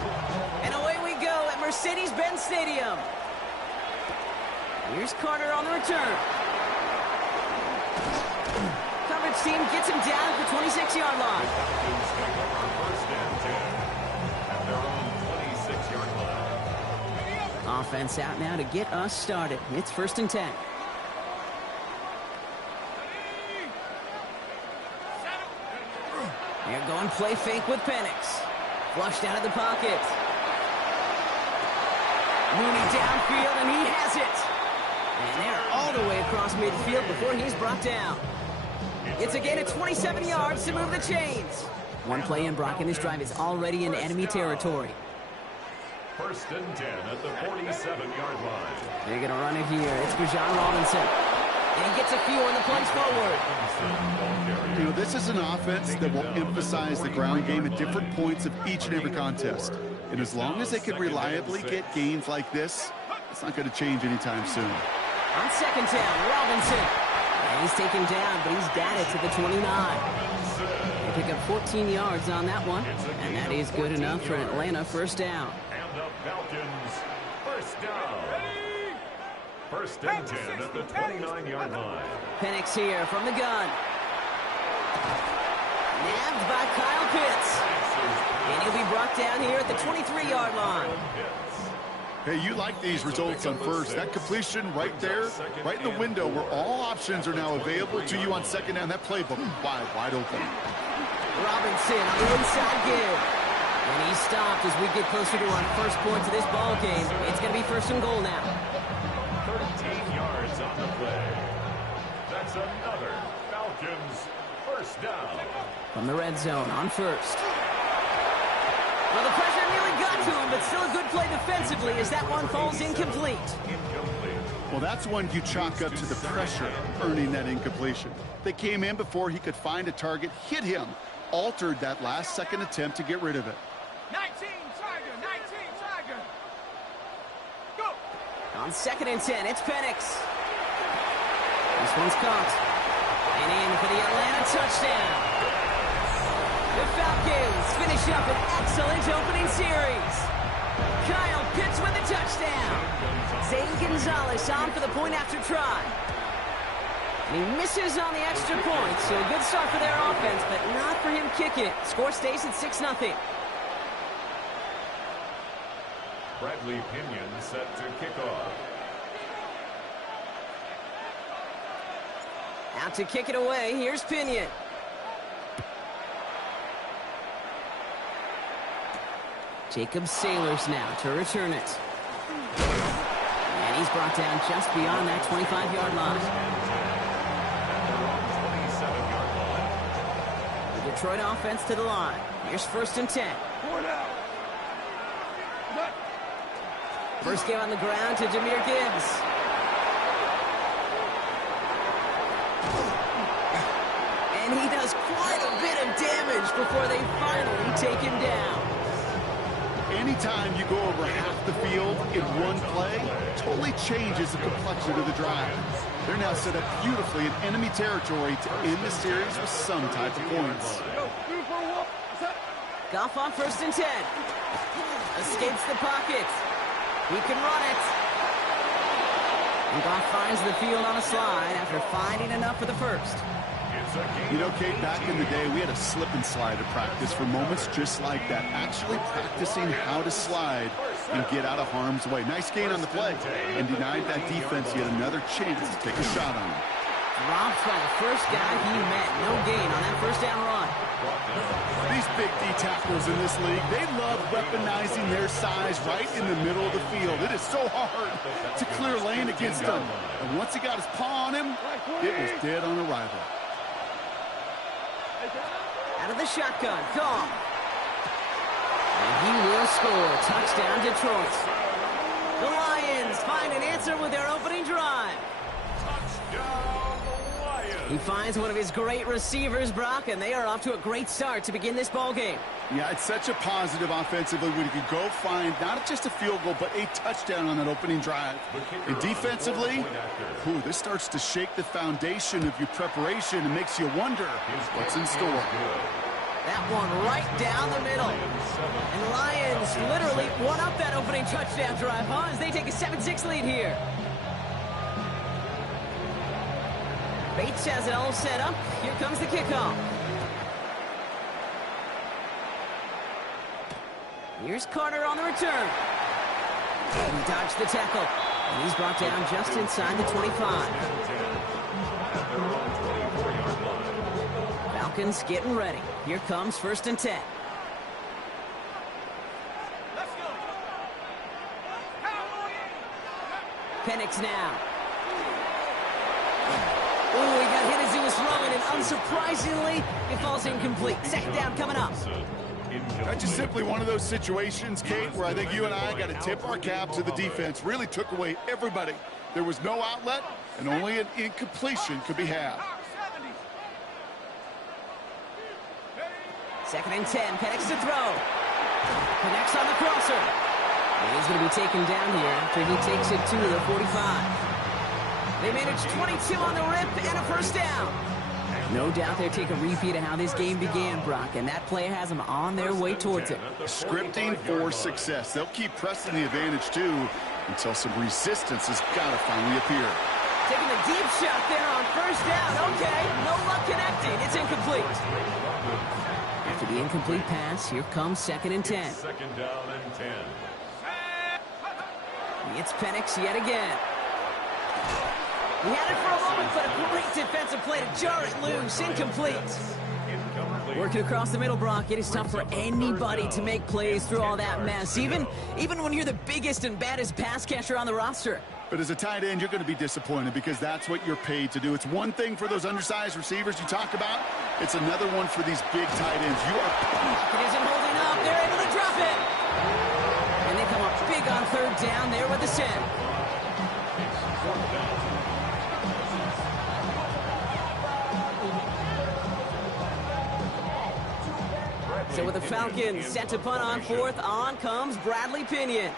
And away we go at Mercedes-Benz Stadium. Here's Carter on the return. Coverage team gets him down at the 26-yard line. First and 10 at their own 26-yard line. Offense out now to get us started. It's 1st and 10. They're going play fake with Penix. Flushed out of the pocket. Mooney downfield, and he has it. And they're all the way across midfield before he's brought down. It's a gain of 27 yards to move the chains. One play in, Brock, and this drive is already in enemy territory. 1st and 10 at the 47-yard line. They're going to run it here. It's Bijan Robinson. And he gets a few on the plays forward. You know, this is an offense that will emphasize the ground game at different points of each and every contest. And as long as they can reliably get gains like this, it's not going to change anytime soon. On second down, Robinson. And he's taken down, but he's got it to the 29. They pick up 14 yards on that one, and that is good enough for an Atlanta first down. And the Falcons first down. First and 10 at the 29-yard line. Penix here from the gun. Nabbed by Kyle Pitts. And he'll be brought down here at the 23-yard line. Hey, you like these results on first. That completion right there, right in the window where all options are now available to you on second down. That playbook wide open. Robinson on the inside give. And he's stopped as we get closer to our first point to this ball game. It's going to be first and goal now. 13 yards on the play. That's another Falcons first down. From the red zone on first. Well, the pressure nearly got to him, but still a good play defensively as that one falls incomplete. Well, that's one you chalk up to the pressure earning that incompletion. They came in before he could find a target, hit him, altered that last second attempt to get rid of it. 19 Tiger. Go. On second and 10, it's Penix. This one's caught. And in for the Atlanta touchdown. The Falcons finish up an excellent opening series. Kyle Pitts with a touchdown. Zane Gonzalez on for the point after try. And he misses on the extra point, so a good start for their offense, but not for him kicking it. Score stays at 6-0. Bradley Pinion set to kick off. Out to kick it away, here's Pinion. Jacob Sailors now to return it. And he's brought down just beyond that 25-yard line. The Detroit offense to the line. Here's first and 10. First game on the ground to Jahmyr Gibbs. And he does quite a bit of damage before they finally take him down. Anytime you go over half the field in one play, totally changes the complexion of the drive. They're now set up beautifully in enemy territory to end the series with some type of points. Goff on first and 10. Escapes the pocket. He can run it. And Goff finds the field on a slide after finding enough for the first. You know, Kate, back in the day, we had a slip and slide to practice for moments just like that. Actually practicing how to slide and get out of harm's way. Nice gain on the play and denied that defense yet another chance to take a shot on him. Dropped by the first guy he met. No gain on that first down run. These big D tackles in this league, they love weaponizing their size right in the middle of the field. It is so hard to clear lane against them. And once he got his paw on him, it was dead on arrival. Out of the shotgun, Goff. And he will score. Touchdown, Detroit. The Lions find an answer with their opening drive. He finds one of his great receivers, Brock, and they are off to a great start to begin this ball game. Yeah, it's such a positive offensively when you can go find not just a field goal, but a touchdown on that opening drive. And defensively, this starts to shake the foundation of your preparation and makes you wonder what's in store. That one right down the middle. And the Lions literally won up that opening touchdown drive, as they take a 7-6 lead here. Bates has it all set up. Here comes the kickoff. Here's Carter on the return. And he dodged the tackle. And he's brought down just inside the 25. Falcons getting ready. Here comes first and 10. Let's go. Penix now. Oh, he got hit as he was throwing, and unsurprisingly, it falls incomplete. Second down coming up. That's just simply one of those situations, Kate, where I think you and I got to tip our cap to the defense. Really took away everybody. There was no outlet, and only an incompletion could be had. Second and 10, Penix to throw. Connects on the crosser. And he's going to be taken down here after he takes it to the 45. They managed 22 on the rip and a first down. No doubt they'll take a repeat of how this game began, Brock, and that play has them on their way towards it. Scripting for success. They'll keep pressing the advantage, too, until some resistance has got to finally appear. Taking a deep shot there on first down. Okay, no luck connecting. It's incomplete. After the incomplete pass, here comes 2nd and 10. Second down and 10. It's Penix yet again. He had it for a moment, but a great defensive play to jar it loose. Incomplete. Working across the middle, Brock, it is tough for anybody to make plays through all that mess, even when you're the biggest and baddest pass catcher on the roster. But as a tight end, you're going to be disappointed because that's what you're paid to do. It's one thing for those undersized receivers you talk about. It's another one for these big tight ends. You are paid. It isn't holding up. They're able to drop it. And they come up big on 3rd down there with the send. So with the Falcons set to punt on 4th, on comes Bradley Pinion.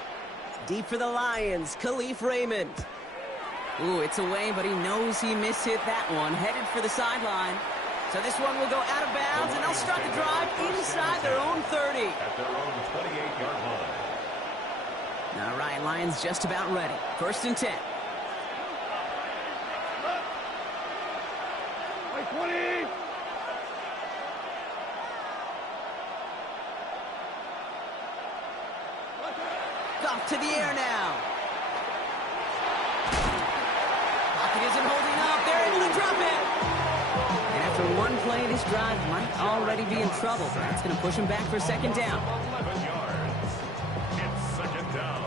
Deep for the Lions, Khalif Raymond. Ooh, it's away, but he knows he mishit that one. Headed for the sideline. So this one will go out of bounds, and they'll start the drive inside their own 30. At their own 28-yard line. All right, Lions just about ready. 1st and 10. Like 20. Off to the air now. Pocket isn't holding up. They're able to drop it. And after one play, this drive might already be in trouble. That's going to push him back for 2nd down. 11 yards. It's 2nd down.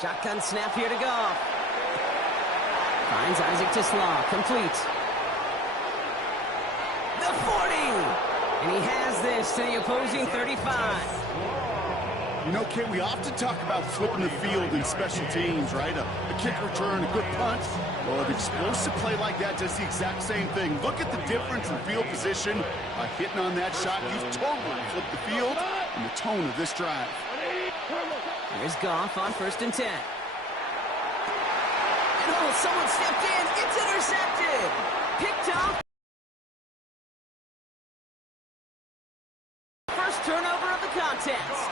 Shotgun snap here to go. Finds Isaac Tisslaw, complete. The 40! And he has this to the opposing 35. You know, Kate, we often talk about flipping the field in special teams, right? A kick return, a good punt. Well, an explosive play like that does the exact same thing. Look at the difference in field position. By hitting on that shot, you've totally flipped the field and the tone of this drive. Here's Goff on 1st and 10. Oh, someone stepped in. It's intercepted. Picked off. First turnover of the contest.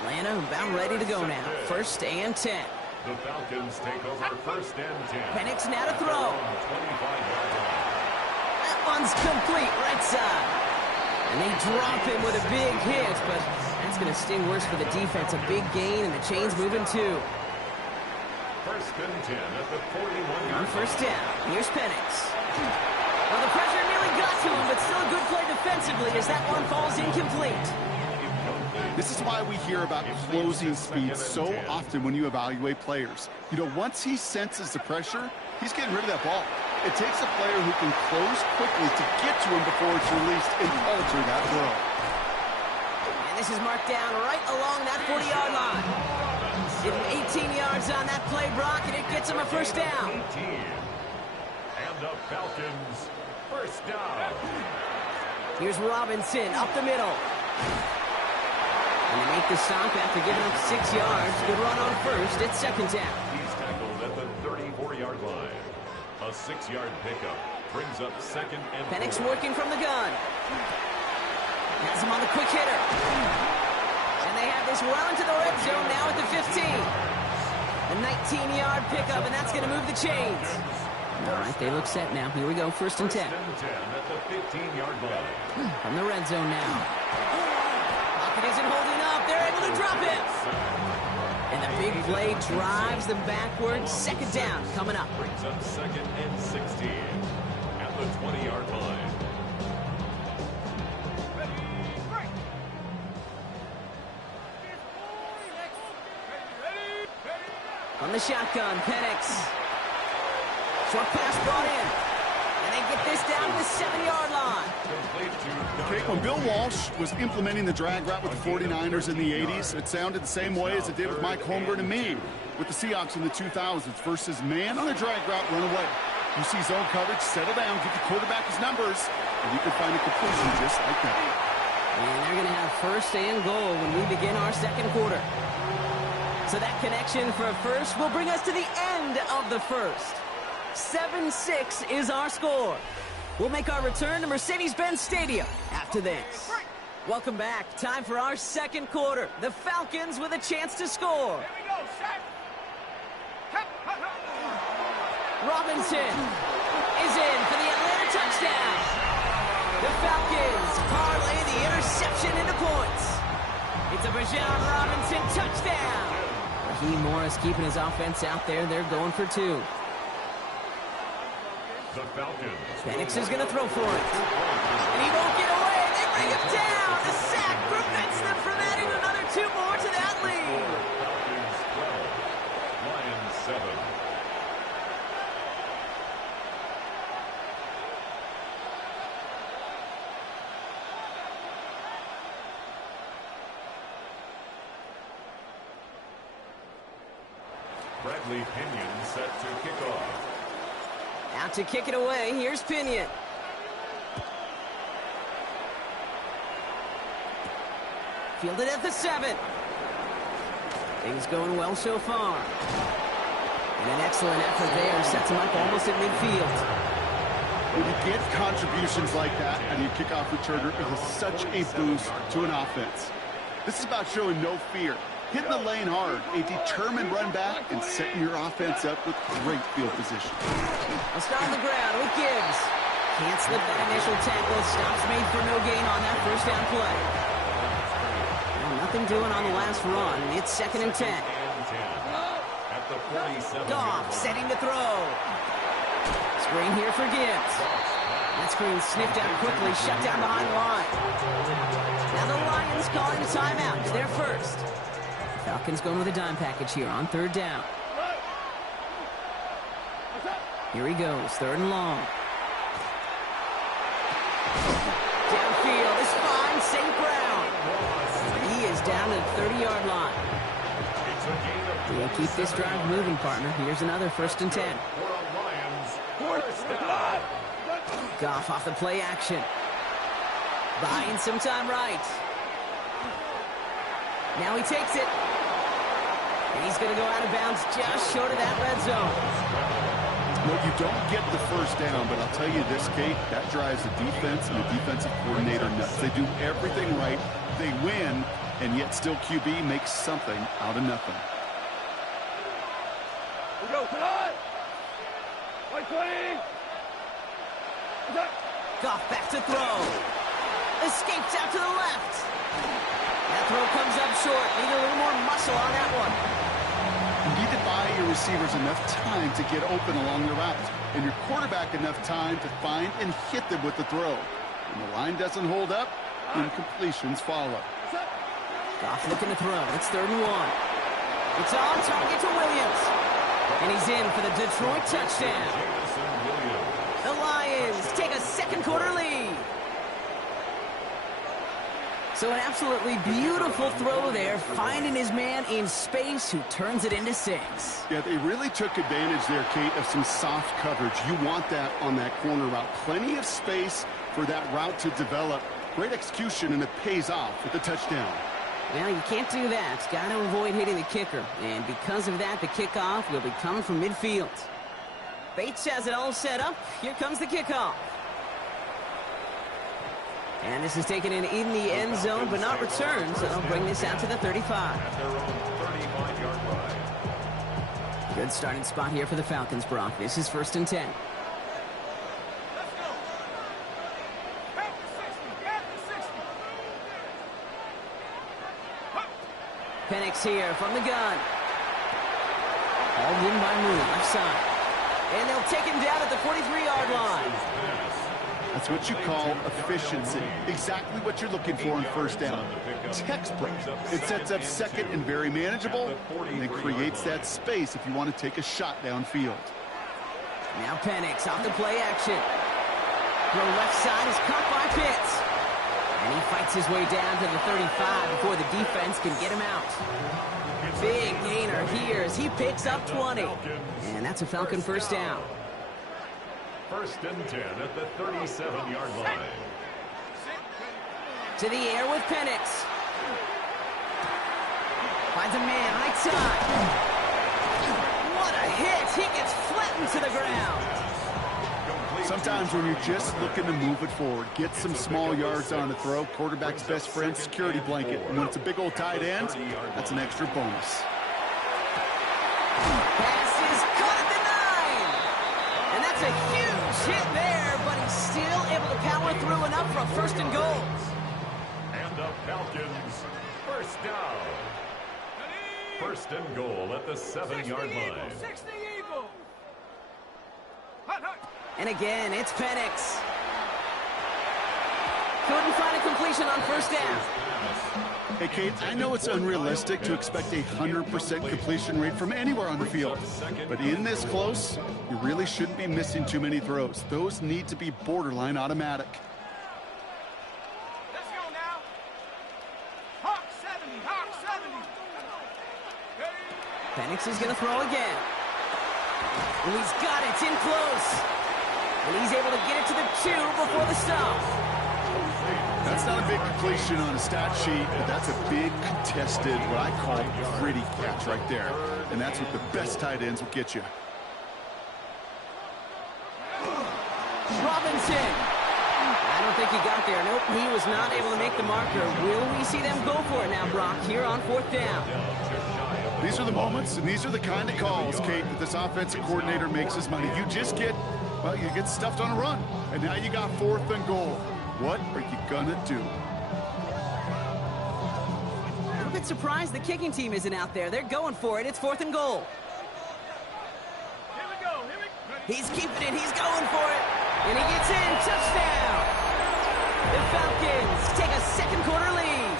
Atlanta about ready to go now. 1st and 10. The Falcons take over 1st and 10. Penix now to throw. 25-yard line. That one's complete right side. And they drop him with a big hit, but that's going to sting worse for the defense. A big gain, and the chain's moving too. 1st and 10 at the 41-yard On 1st down, here's Penix. Well, the pressure nearly got to him, but still a good play defensively as that one falls incomplete. This is why we hear about closing speed so often when you evaluate players. You know, once he senses the pressure, he's getting rid of that ball. It takes a player who can close quickly to get to him before it's released and alter that throw. And this is marked down right along that 40-yard line. Getting 18 yards on that play, Brock, and it gets him a 1st down. 18. And the Falcons, 1st down. Here's Robinson up the middle. And they make the stop after giving up 6 yards. Good run on 1st. It's 2nd down. He's tackled at the 34-yard line. A 6-yard pickup brings up 2nd and 4. Penix working from the gun. Has him on the quick hitter. And they have this well into the red zone now at the 15. A 19-yard pickup, and that's going to move the chains. All right, they look set now. Here we go, 1st and 10. 1st and 10 at the 15-yard line. From the red zone now. Pocket isn't holding up. They're able to drop it. And the big play drives them backwards. 2nd down coming up. Brings up 2nd and 16 at the 20-yard line. On the shotgun, Penix. Short pass brought in. And they get this down to the 7-yard line. Okay, when Bill Walsh was implementing the drag route with the 49ers in the 80s, it sounded the same way as it did with Mike Holmgren and me with the Seahawks in the 2000s versus man on a drag route, run away. You see zone coverage, settle down, give the quarterback his numbers, and you can find a completion just like that. And they're going to have first and goal when we begin our second quarter. So that connection for a first will bring us to the end of the first. 7-6 is our score. We'll make our return to Mercedes-Benz Stadium after this. Welcome back. Time for our second quarter. The Falcons with a chance to score. Robinson is in for the Atlanta touchdown. The Falcons parlay the interception into points. It's a Bijan Robinson touchdown. Raheem Morris keeping his offense out there. They're going for 2. The Falcons. Penix is going to throw for it. And he won't get away. They bring him down. The sack prevents them from adding another 2 more to that lead. Falcons 12. Lions 7. Bradley Pinion set to kick off. Out to kick it away. Here's Pinion. Fielded at the 7. Things going well so far. And an excellent effort there sets him up almost at midfield. When you get contributions like that and you kickoff returner, it is such a boost to an offense. This is about showing no fear, hitting the lane hard, a determined run back, and setting your offense up with great field position. A start on the ground with Gibbs. Can't slip that initial tackle. Stops made for no gain on that first down play. Well, nothing doing on the last run. It's 2nd and 10. Goff setting to throw. Screen here for Gibbs. That screen sniffed out quickly, shut down behind the line. Now the Lions calling a timeout. It's their first. Falcons going with a dime package here on 3rd down. Here he goes, 3rd and long. Downfield is fine, St. Brown. He is down to the 30-yard line. We'll keep this drive moving, partner. Here's another 1st and 10. Goff off the play action. Buying some time right. Now he takes it. And he's going to go out of bounds just short of that red zone. Well, you don't get the first down, but I'll tell you this, Kate, that drives the defense and the defensive coordinator nuts. They do everything right. They win, and yet still QB makes something out of nothing. We go tonight. White 20. Goff back to throw. Escapes out to the left. That throw comes up short. Need a little more muscle on that one. You need to buy your receivers enough time to get open along the route, and your quarterback enough time to find and hit them with the throw. When the line doesn't hold up, incompletions follow. Goff looking to throw. It's 3rd and 1. It's on target to Williams. And he's in for the Detroit touchdown. The Lions take a second quarter lead. So an absolutely beautiful throw there, finding his man in space who turns it into 6. Yeah, they really took advantage there, Kate, of some soft coverage. You want that on that corner route. Plenty of space for that route to develop. Great execution, and it pays off with the touchdown. Well, you can't do that. Got to avoid hitting the kicker. And because of that, the kickoff will be coming from midfield. Bates has it all set up. Here comes the kickoff. And this is taken in the end zone, but not returned, so they'll bring this out to the 35. At their own 35-yard line. Good starting spot here for the Falcons, Brock. This is 1st and 10. Penix here from the gun. Hauled in by Mooney, left side. And they'll take him down at the 43-yard line. That's what you call efficiency. Exactly what you're looking for in first down. Textbook. It sets up second and very manageable, and it creates that space if you want to take a shot downfield. Now Penix off the play action. Throw left side is caught by Pitts. And he fights his way down to the 35 before the defense can get him out. Big gainer here as he picks up 20. And that's a Falcon first down. First and 10 at the 37-yard line. To the air with Penix. Finds a man, right side. What a hit! He gets flattened to the ground. Sometimes when you're just looking to move it forward, get some small yards on the throw, quarterback's best friend, security blanket. And when it's a big old tight end, that's an extra bonus. Pass is caught at the 9. And that's a huge hit there, but he's still able to power through enough for a first and goal. And the Falcons, first down. First and goal at the 7-yard line. And again, it's Penix. Couldn't find a completion on first down. Hey, Kate, I know it's unrealistic to expect a 100% completion rate from anywhere on the field. But in this close, you really shouldn't be missing too many throws. Those need to be borderline automatic. Let's go now. Hawk 70, Hawk 70. Penix is going to throw again. And he's got it. It's in close. And he's able to get it to the 2 before the stop. That's not a big completion on a stat sheet, but that's a big contested, what I call gritty catch right there. And that's what the best tight ends will get you. Robinson. I don't think he got there. Nope, he was not able to make the marker. Will we see them go for it now, Brock, here on fourth down? These are the moments, and these are the kind of calls, Kate, that this offensive coordinator makes his money. You just get, well, you get stuffed on a run, and now you got fourth and goal. What are you gonna do? I'm a bit surprised the kicking team isn't out there. They're going for it. It's fourth and goal. Here we go, here we go. He's keeping it. He's going for it. And he gets in. Touchdown. The Falcons take a second quarter lead.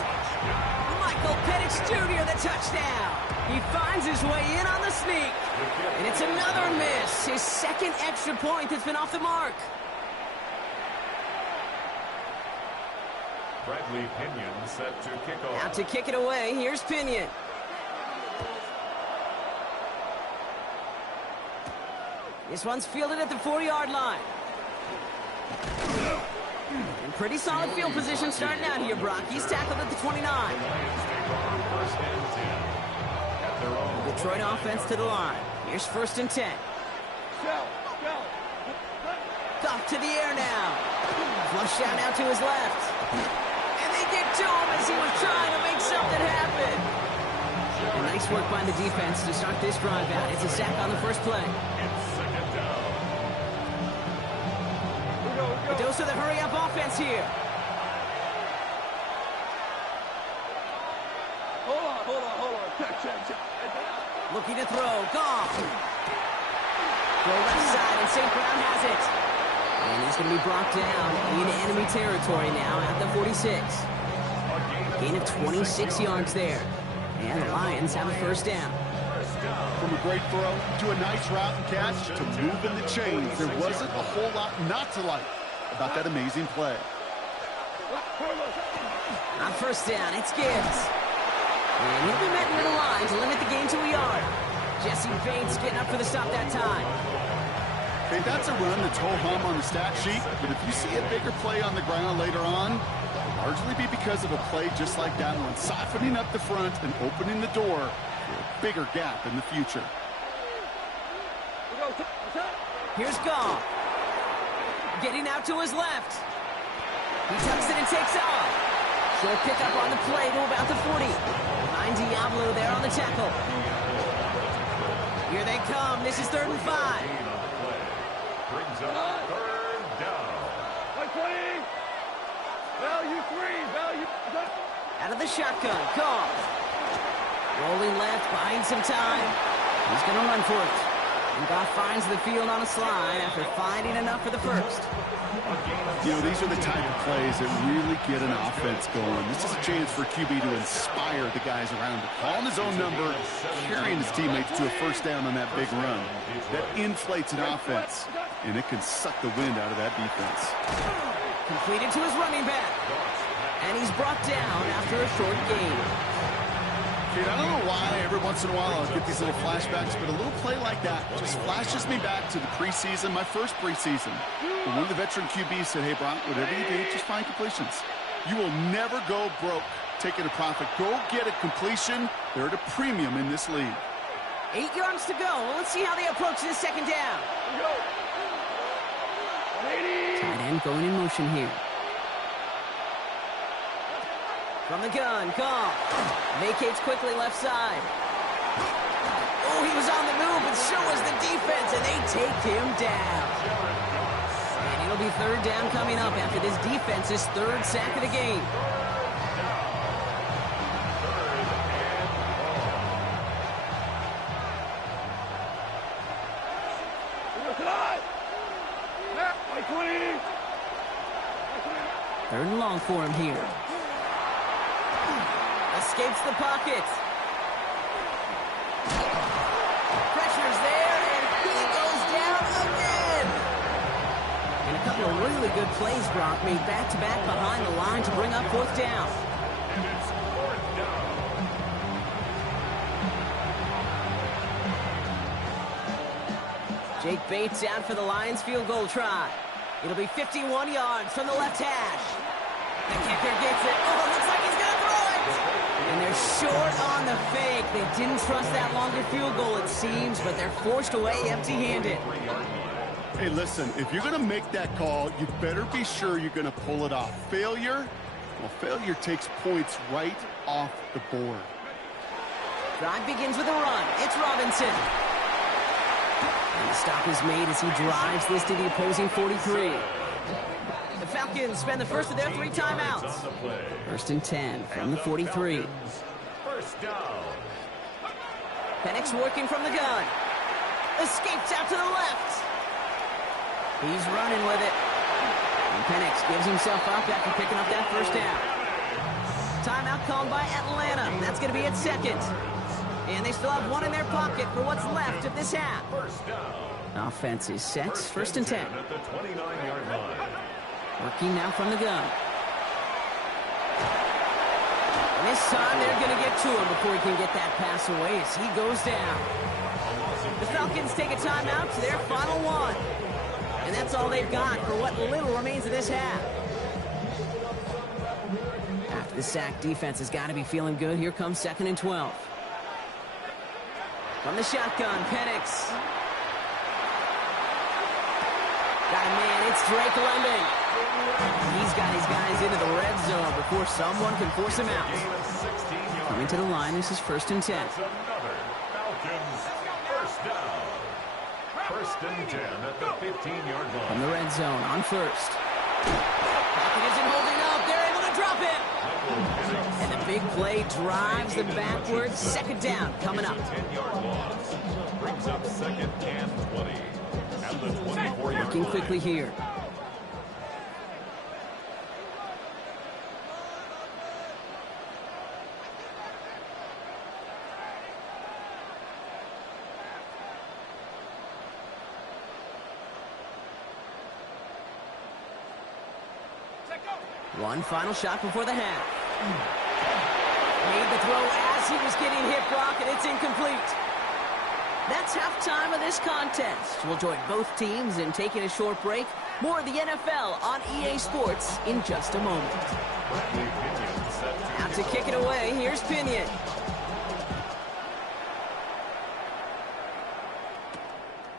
Michael Penix Jr. the touchdown. He finds his way in on the sneak. And it's another miss. His second extra point that's been off the mark. Bradley Pinion set to kick off. Out to kick it away. Here's Pinion. This one's fielded at the 40-yard line. And pretty solid field position starting out here, Brock. He's tackled at the 29. The Detroit offense to the line. Here's first and 10. Off to the air now. Flush out now to his left. And they get to him as he was trying to make something happen. And nice work by the defense to start this drive out. It's a sack on the first play. A dose of the hurry-up offense here. Hold on. Check. Looking to throw. Gone. Throw left side, and St. Brown has it. And he's going to be brought down in enemy territory now at the 46. Gain of 26 yards there. And the Lions have a first down. From a great throw to a nice route and catch to moving the chains, there wasn't a whole lot not to like about that amazing play. On first down, it's Gibbs. And he'll be met near the line to limit the gain to a yard. Jesse Bates getting up for the stop that time. Hey, that's a run that's ho-hum on the stat sheet, but if you see a bigger play on the ground later on, it'll largely be because of a play just like that one, softening up the front and opening the door for a bigger gap in the future. Here's Goff. Getting out to his left. He tucks it and takes off. Short pickup on the play to about the 40. Behind Diablo there on the tackle. Here they come. This is 3rd and 5. Brings up third down. Value 3. Out of the shotgun. Goff. Rolling left, buying some time. He's going to run for it. And Goff finds the field on a slide after finding enough for the first. You know, these are the type of plays that really get an offense going. This is a chance for QB to inspire the guys around him. Calling his own number, carrying his teammates to a first down on that big run. That inflates an offense. and it can suck the wind out of that defense. Completed to his running back. And he's brought down after a short gain. Kid, I don't know why every once in a while I'll get these little flashbacks, but a little play like that just flashes me back to the preseason, my first preseason. When one of the veteran QBs said, hey, Brock, whatever you do, just find completions. You will never go broke taking a profit. Go get a completion. They're at a premium in this league. 8 yards to go. Let's see how they approach this second down. Tight end going in motion here. From the gun, Goff. Vacates quickly left side. Oh, he was on the move, but so was the defense, and they take him down. And it'll be third down coming up after this defense's third sack of the game. Third and long for him here. Escapes the pocket. Pressure's there, and he goes down again. And a couple of really good plays, Brock, made back-to-back behind the line to bring up fourth down. And it's fourth down. Jake Bates out for the Lions field goal try. It'll be 51 yards from the left hash. The kicker gets it. Oh, looks like he's going to throw it. And they're short on the fake. They didn't trust that longer field goal, it seems, but they're forced away empty-handed. Hey, listen, if you're going to make that call, you better be sure you're going to pull it off. Failure takes points right off the board. Drive begins with a run. It's Robinson. And the stop is made as he drives this to the opposing 43. The Falcons spend the first of their 3 timeouts. First and 10 from the 43. First down. Penix working from the gun. Escapes out to the left. He's running with it. And Penix gives himself up after picking up that first down. Timeout called by Atlanta. That's going to be its second. And they still have one in their pocket for what's left of this half. First down. Offense is set. First and 10. At the 29-yard line. Working now from the gun. And this time they're going to get to him before he can get that pass away as he goes down. The Falcons take a timeout to their final one. And that's all they've got for what little remains of this half. After the sack, defense has got to be feeling good. Here comes 2nd and 12. From the shotgun, Penix. Got a man, it's Drake London. He's got his guys into the red zone before someone can force him out. Coming to the line, this is 1st and 10. That's another Falcons first down. First and 10 at the 15-yard line. From the red zone on first. Pocket isn't holding up. They're able to drop him. And the big play drives them backwards. Second down coming up. 10-yard loss. Brings up 2nd and 20. At the 24-yard Working line. quickly here. One final shot before the half. Made the throw as he was getting hit, Brock, and it's incomplete. That's halftime of this contest. We'll join both teams in taking a short break. More of the NFL on EA Sports in just a moment. Out to kick it away, here's Pinion.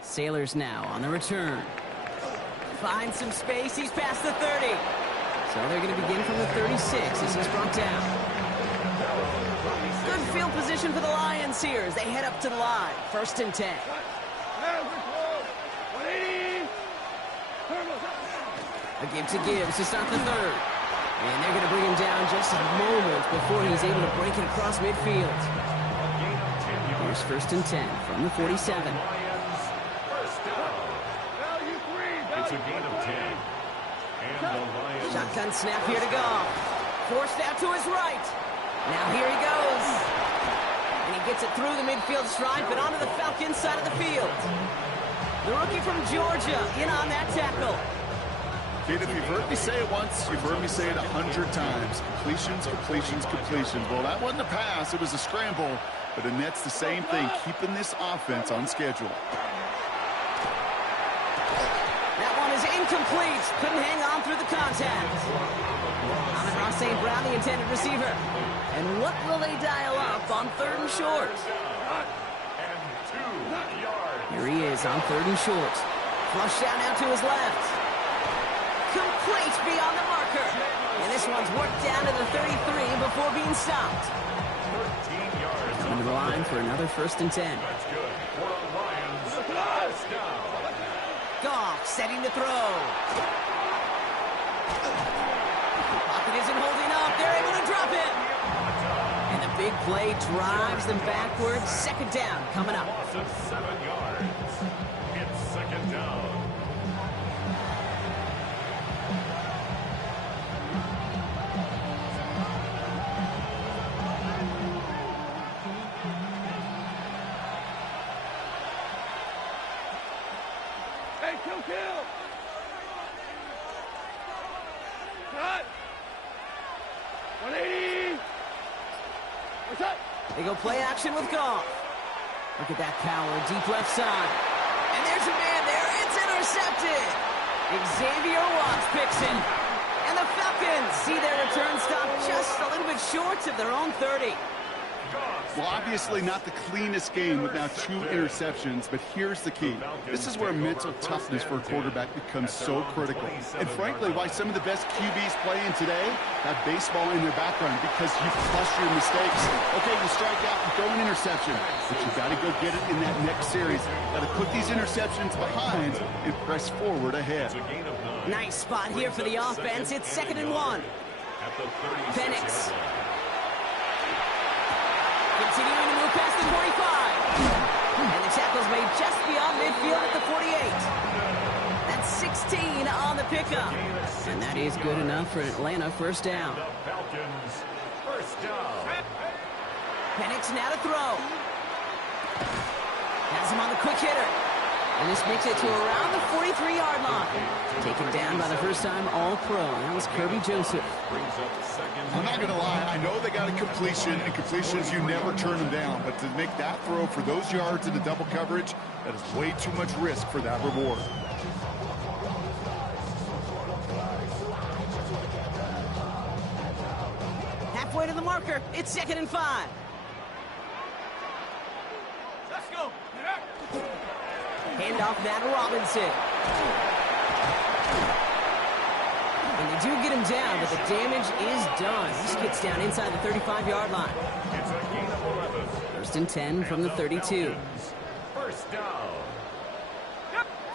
Sailors now on the return. Finds some space, he's past the 30. So they're going to begin from the 36 as he's brought down. Good field position for the Lions here as they head up to the line. 1st and 10. A give to Gibbs to start the third. And they're going to bring him down just a moment before he's able to break it across midfield. Here's 1st and 10 from the 47. It's a gain of 10. And the Lions. Shotgun snap here to go. Forced out to his right. Now here he goes. And he gets it through the midfield stripe and onto the Falcons side of the field. The rookie from Georgia in on that tackle. Kid, if you've heard me say it once, you've heard me say it 100 times. Completions, completions, completions. Well, that wasn't a pass. It was a scramble. But the net's the same thing, keeping this offense on schedule. That one is incomplete. Couldn't hang on through the contact. Amon-Ra St. Brown, the intended receiver. And what will they dial up on 3rd and short? Here he is on 3rd and short. Flush down now to his left. Complete beyond the marker. And this one's worked down to the 33 before being stopped. Coming to the line for another 1st and 10. Goff setting to throw. Pocket isn't holding up. They're able to drop it. And the big play drives them backwards. 2nd down coming up. 7 yards. It's 2nd down. Kill! Cut! 180! What's up? They go play action with Goff. Look at that power, deep left side. And there's a man there. It's intercepted. Xavier Watts picks it. And the Falcons see their return stop just a little bit short of their own 30. Well, obviously not the cleanest game with now 2 interceptions, but here's the key. This is where mental toughness for a quarterback becomes so critical. And frankly, why some of the best QBs playing today have baseball in their background, because you flush your mistakes. Okay, you strike out and throw an interception, but you got to go get it in that next series. Got to put these interceptions behind and press forward ahead. Nice spot here for the offense. It's 2nd and 1. Penix. Continuing to move past the 45. And the tackle's made just beyond midfield at the 48. That's 16 on the pickup. And that is good enough for Atlanta 1st down. Penix now to throw. Has him on the quick hitter. And this makes it to around the 43-yard line. Taken down by the first-time All-Pro. That was Kirby Joseph. I'm not going to lie. I know they got a completion, and completions, you never turn them down. But to make that throw for those yards into double coverage, that is way too much risk for that reward. Halfway to the marker. It's 2nd and 5. Let's go! Hand off that to Robinson. And they do get him down, but the damage is done. He gets down inside the 35-yard line. It's a gain of 11. 1st and 10 from the 32. 1st down.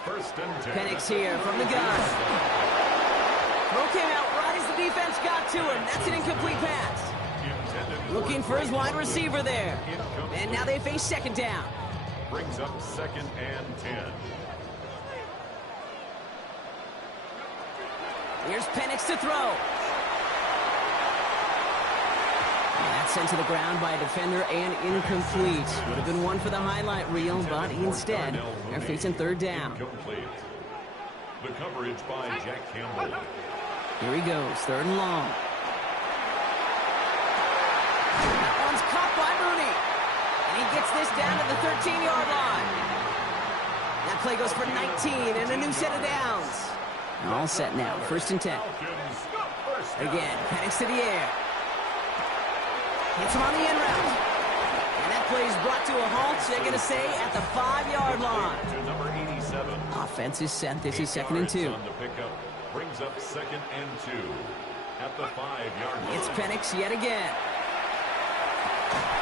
1st and 10. Penix here from the gun. Throw came out right as the defense got to him. That's an incomplete pass. Looking for his wide receiver there. And now they face 2nd down. Brings up 2nd and 10. Here's Penix to throw. And that's sent to the ground by a defender and incomplete. Would have been one for the highlight reel, but instead, they're facing 3rd down. Incomplete. The coverage by Jack Campbell. Here he goes, 3rd and long. That one's caught by Mooney. And he gets this down to the 13-yard line. That play goes for 19 and a new set of downs. All set now, 1st and 10. Again, Penix to the air. Hits him on the end route. And that play is brought to a halt, they're going to say, at the 5-yard line. To number 87. Offense is set. This is 2nd and 2. On the pickup. Brings up 2nd and 2. At the 5-yard line. It's Penix yet again.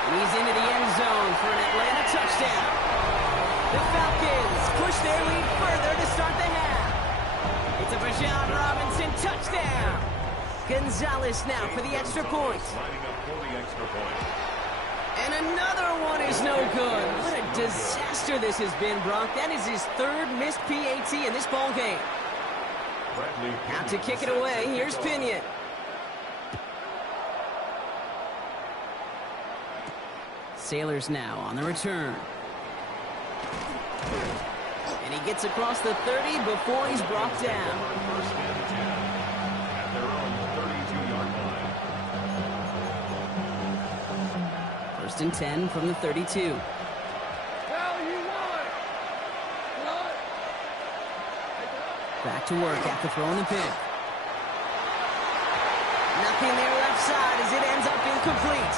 And he's into the end zone for an Atlanta touchdown. The Falcons push their lead further to start the half. It's a Bijan Robinson touchdown. Gonzalez now for the extra point. Lining up for the extra point. And another one is no good. What a disaster this has been, Brock. That is his 3rd missed PAT in this ball game. Out to kick it away. Here's Pinion. Sailors now on the return. And And he gets across the 30 before he's brought down. First and 10 at their own 32-yard line. First and 10 from the 32. Back to work after throwing the pick. Nothing there left side as it ends up incomplete.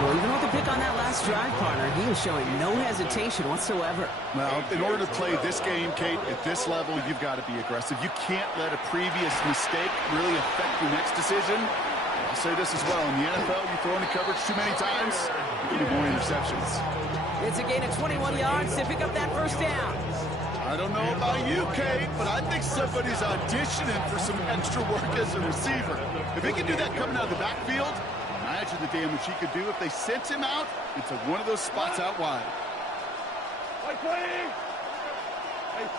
Well, even with the pick on that last drive, partner, he is showing no hesitation whatsoever. Well, in order to play this game, Kate, at this level, you've got to be aggressive. You can't let a previous mistake really affect your next decision. I'll say this as well. In the NFL, you throw into coverage too many times, you get more interceptions. It's a gain of 21 yards to pick up that first down. I don't know about you, Kate, but I think somebody's auditioning for some extra work as a receiver. If he can do that coming out of the backfield, imagine the damage he could do if they sent him out into one of those spots out wide. Hey,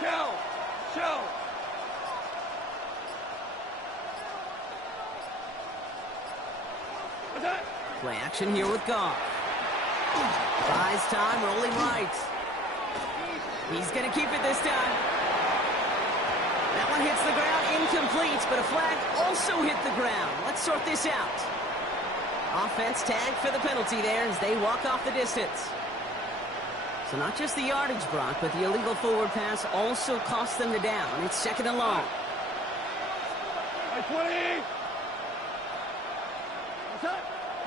Shell. Play action here with Goff. Buys time, rolling right. He's going to keep it this time. That one hits the ground, incomplete, but a flag also hit the ground. Let's sort this out. Offense tagged for the penalty there as they walk off the distance. So not just the yardage, Brock, but the illegal forward pass also cost them the down. It's second and long.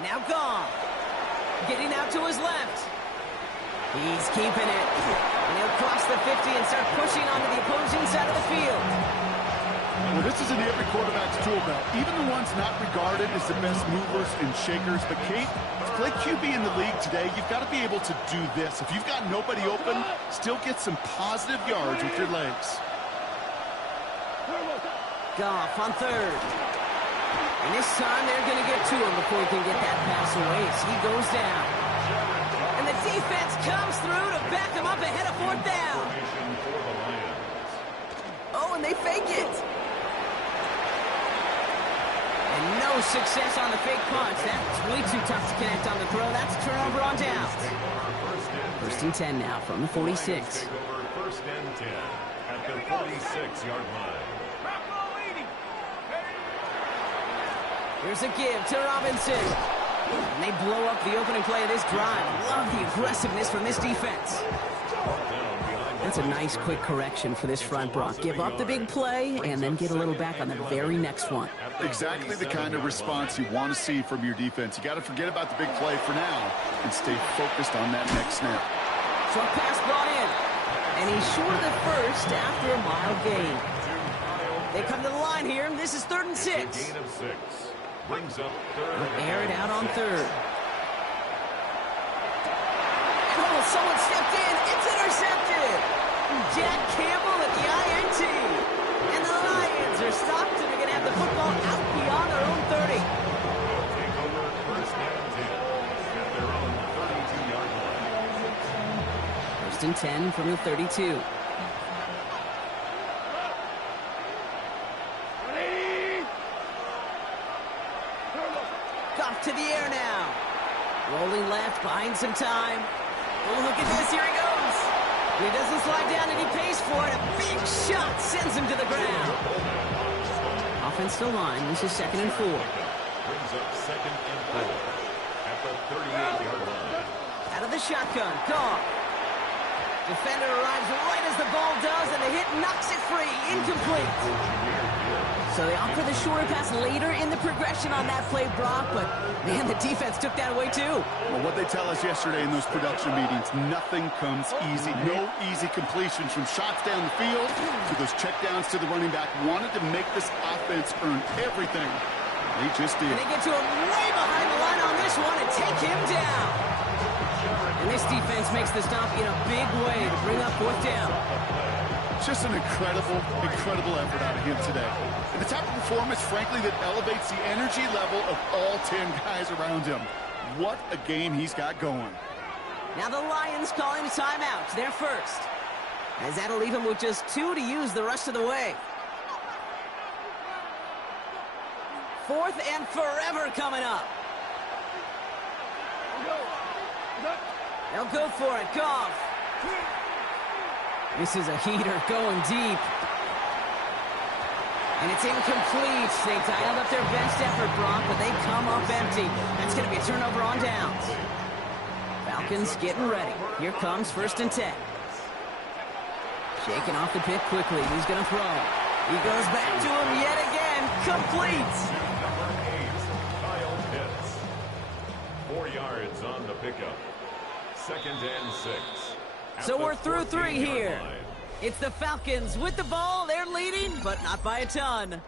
Now Goff. Getting out to his left. He's keeping it. And he'll cross the 50 and start pushing onto the opposing side of the field. Well, this is in every quarterback's tool belt. Even the ones not regarded as the best movers and shakers. But, Kate, to play QB in the league today, you've got to be able to do this. If you've got nobody open, still get some positive yards with your legs. Goff on third. And this time they're going to get to him before he can get that pass away as he goes down. And the defense comes through to back him up ahead of fourth down. Oh, and they fake it. And no success on the fake punch. That's way too tough to connect on the throw. That's a turnover on down. First and 10 now from the 46. First and 10 at the 46-yard line. Here's a give to Robinson. And they blow up the opening play of this drive. Love the aggressiveness from this defense. That's a nice quick correction for this front, Brock. Give up the big play and then get a little back on the very next one. Exactly the kind of response you want to see from your defense. You got to forget about the big play for now and stay focused on that next snap. Short pass brought in. And he's short of the first after a mild gain. They come to the line here. This is 3rd and 6. Gain of 6. Brings up third. Air it out on third. Oh, someone stepped in. It's intercepted. Jack Campbell at the INT. And the Lions are stopped and are going to have the football out beyond their own 30. Take over first and 10 at their own 32-yard line. First and 10 from the 32. Goff to the air now. Rolling left, buying some time. Oh, look at this. Here he goes. He doesn't slide down and he pays for it. A big shot sends him to the ground. Offense still line. This is 2nd and 4. Brings up 2nd and 4 at the 38-yard line. Out of the shotgun. Goff. Defender arrives right as the ball does, and the hit knocks it free. Incomplete. So they opt for the shorter pass later in the progression on that play, Brock, but, man, the defense took that away, too. Well, what they tell us yesterday in those production meetings, nothing comes easy. No easy completions from shots down the field to those checkdowns to the running back. Wanted to make this offense earn everything. They just did. And they get to him way behind the line on this one and take him down. And this defense makes the stop in a big way to bring up 4th down. Just an incredible effort out of him today. And the type of performance, frankly, that elevates the energy level of all 10 guys around him. What a game he's got going. Now the Lions calling a timeout. They're first. As that'll leave him with just 2 to use the rest of the way. 4th and forever coming up. They'll go for it. Goff. This is a heater going deep. And it's incomplete. They dialed up their benched effort, Brock, but they come up empty. That's going to be a turnover on downs. Falcons getting ready. Here comes 1st and 10. Shaking off the pick quickly. He's going to throw. He goes back to him yet again. Complete. Number 8, Kyle Pitts. 4 yards on the pickup. 2nd and 6. So we're through 3 here. It's the Falcons with the ball. They're leading, but not by a ton.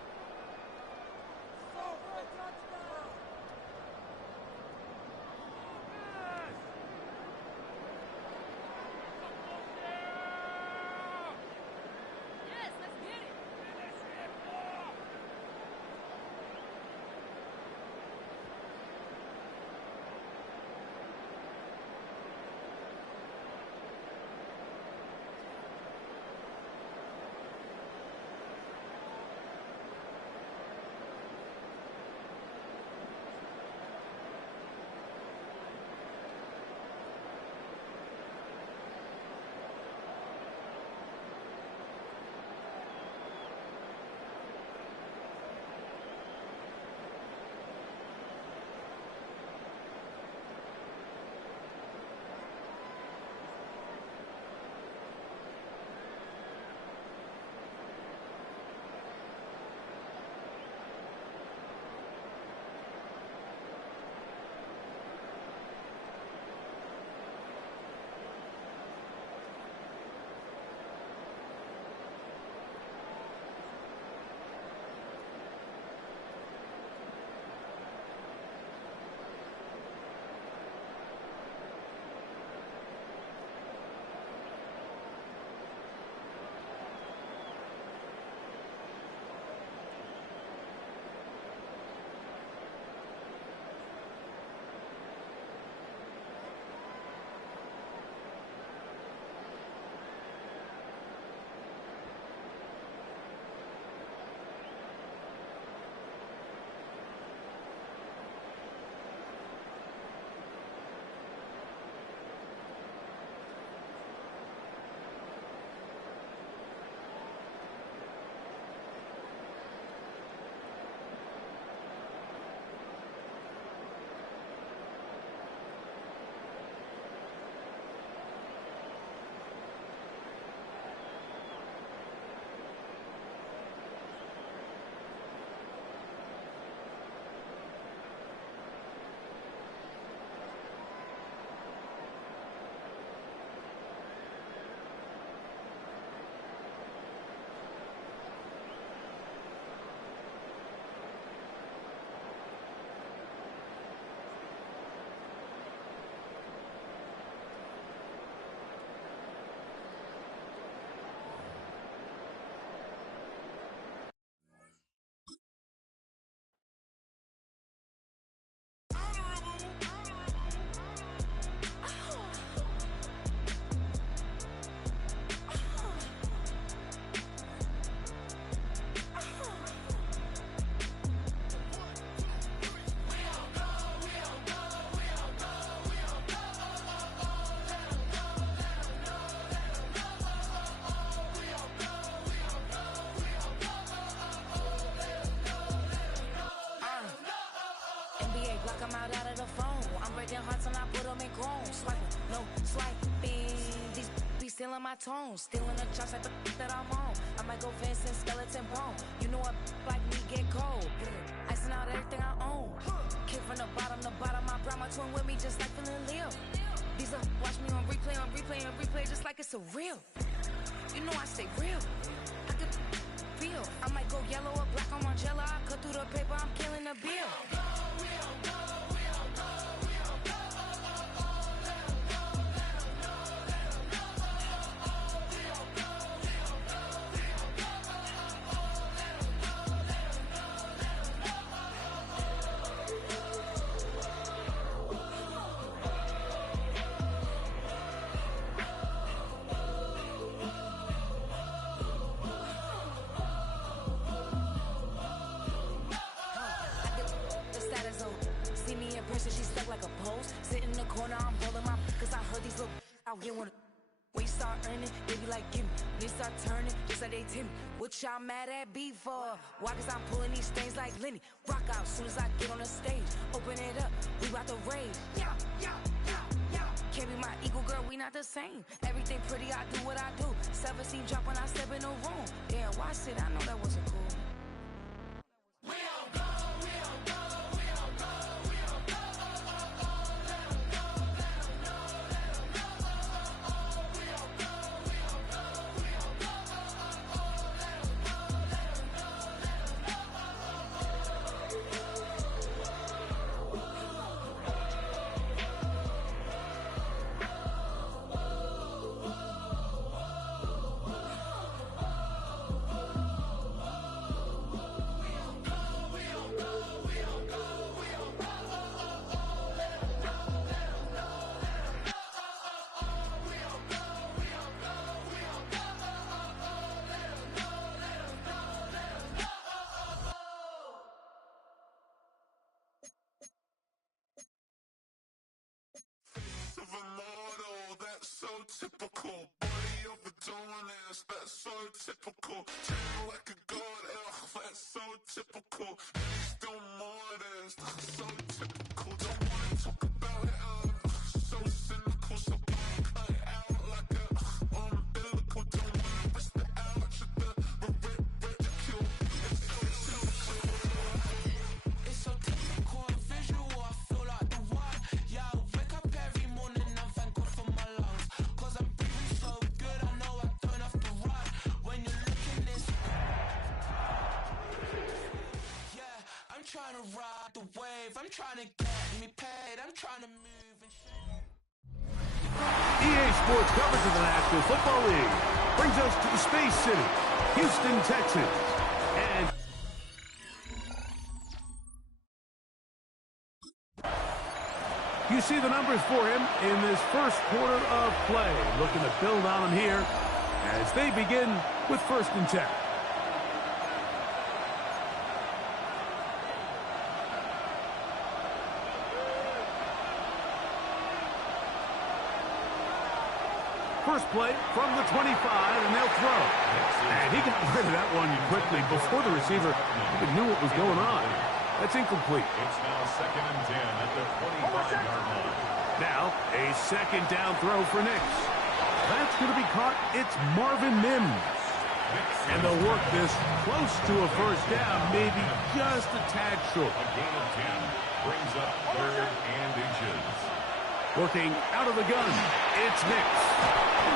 Stealing my tones, stealing the chops like the that I'm on. I might go Vincent, skeleton bone. You know a like me get cold. Icing out everything I own. Kick from the bottom, I brought my twin with me just like feeling Leo. These up, watch me on replay, just like it's a real. You know I stay real. I could feel. I might go yellow or black on Margiela. I cut through the paper, I'm killing the bill. She stuck like a post. Sit in the corner, I'm rolling my cause I heard these little out here wanna We start earning, they be like, gimme. They start turning, just like they Timmy. What y'all mad at B for? Why? Cause I'm pulling these things like Lenny. Rock out soon as I get on the stage. Open it up, we about to rage. Yeah. Can't be my equal, girl, we not the same. Everything pretty, I do what I do. Self-esteem drop when I step in the room. Damn, why sit? I know that wasn't cool. We don't go, we don't go, we don't go, we don't go, let them go, let them know, let them know, we don't go, we don't go, we don't go, let them know, let them know, Of a model, that's so typical. Body overdoing this, that's so typical. Treat like a god, that's so typical. He's still modest, so typical. Don't wanna talk about it, so cynical. So cut it out like a umbilical. Don't wanna risk the ouch of the ridicule. It's so typical, visual. I feel like the one. Yeah, I wake up every morning and thank God for my lungs. Cause I'm breathing so good, I know I don't have to run. When you're looking this, yeah, I'm trying to ride the wave. I'm trying to get me paid. I'm trying to move and shake. EA Sports coverage of the National Football League brings us to the Space City, Houston, Texas. And you see the numbers for him in this first quarter of play. Looking to build on him here as they begin with 1st and 10. First play from the 25, and they'll throw. And he got rid of that one quickly before the receiver even knew what was going on. That's incomplete. It's now 2nd and 10 at the 25-yard line. Now, a 2nd down throw for Nix. That's going to be caught. It's Marvin Mims. And they'll work this close to a 1st down, maybe just a tad short. A gain of 10 brings up 3rd and inches. Working out of the gun, it's Nix.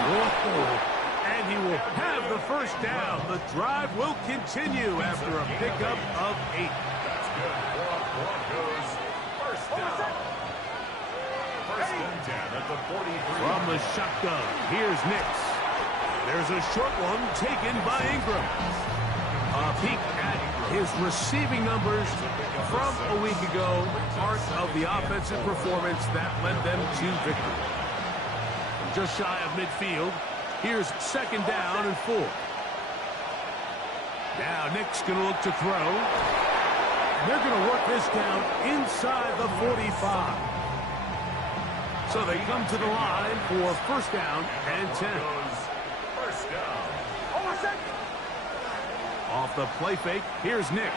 Whoa. And he will have the 1st down. The drive will continue after a pickup of 8. That's good for Broncos. 1st down. 1st and 10 at the 43. From the shotgun, here's Nix. There's a short one taken by Ingram. A peek at his receiving numbers from a week ago, part of the offensive performance that led them to victory. Just shy of midfield, here's 2nd down and 4. Now Nick's going to look to throw. They're going to work this down inside the 45. So they come to the line for 1st down and 10. 1st down. Off the play fake, here's Nix.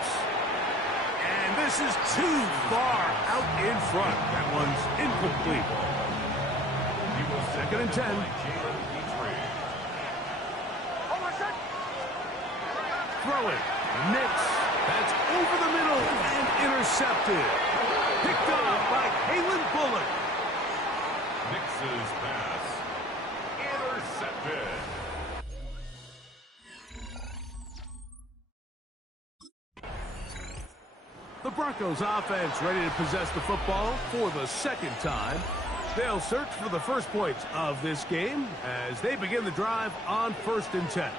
And this is too far out in front. That one's incomplete. 2nd and 10. Throw it. Nix. That's over the middle and intercepted. Picked off by Kalen Bullock. Nix's pass. Intercepted. The Broncos offense ready to possess the football for the 2nd time. They'll search for the first points of this game as they begin the drive on 1st and 10.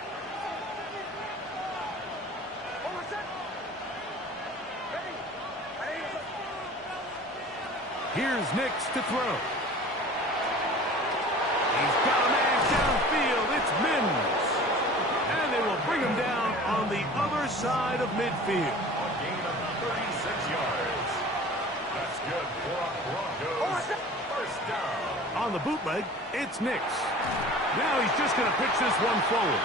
Here's Nix to throw. He's got a man downfield. It's Mims. And they will bring him down on the other side of midfield. A gain of 36 yards. That's good for Broncos. 1st down. On the bootleg, it's Nix. Now he's just going to pitch this one forward.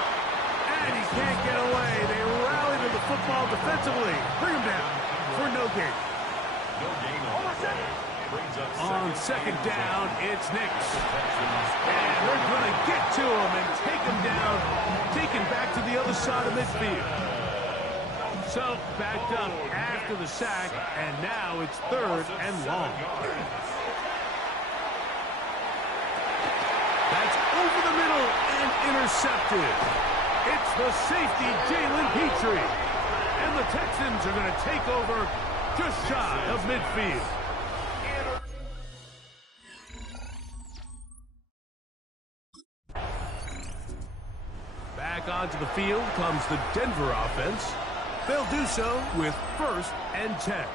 And he can't get away. They rally to the football defensively. Bring him down for no gain. No gain on the play. Brings up On second down, it's Nix. And they're going to get to him and take him down, take him back to the other side of midfield. So, backed up after the sack, and now it's third and long. That's over the middle and intercepted. It's the safety, Jalen Petrie. And the Texans are going to take over just shy of midfield. Back onto the field comes the Denver offense. They'll do so with 1st and 10.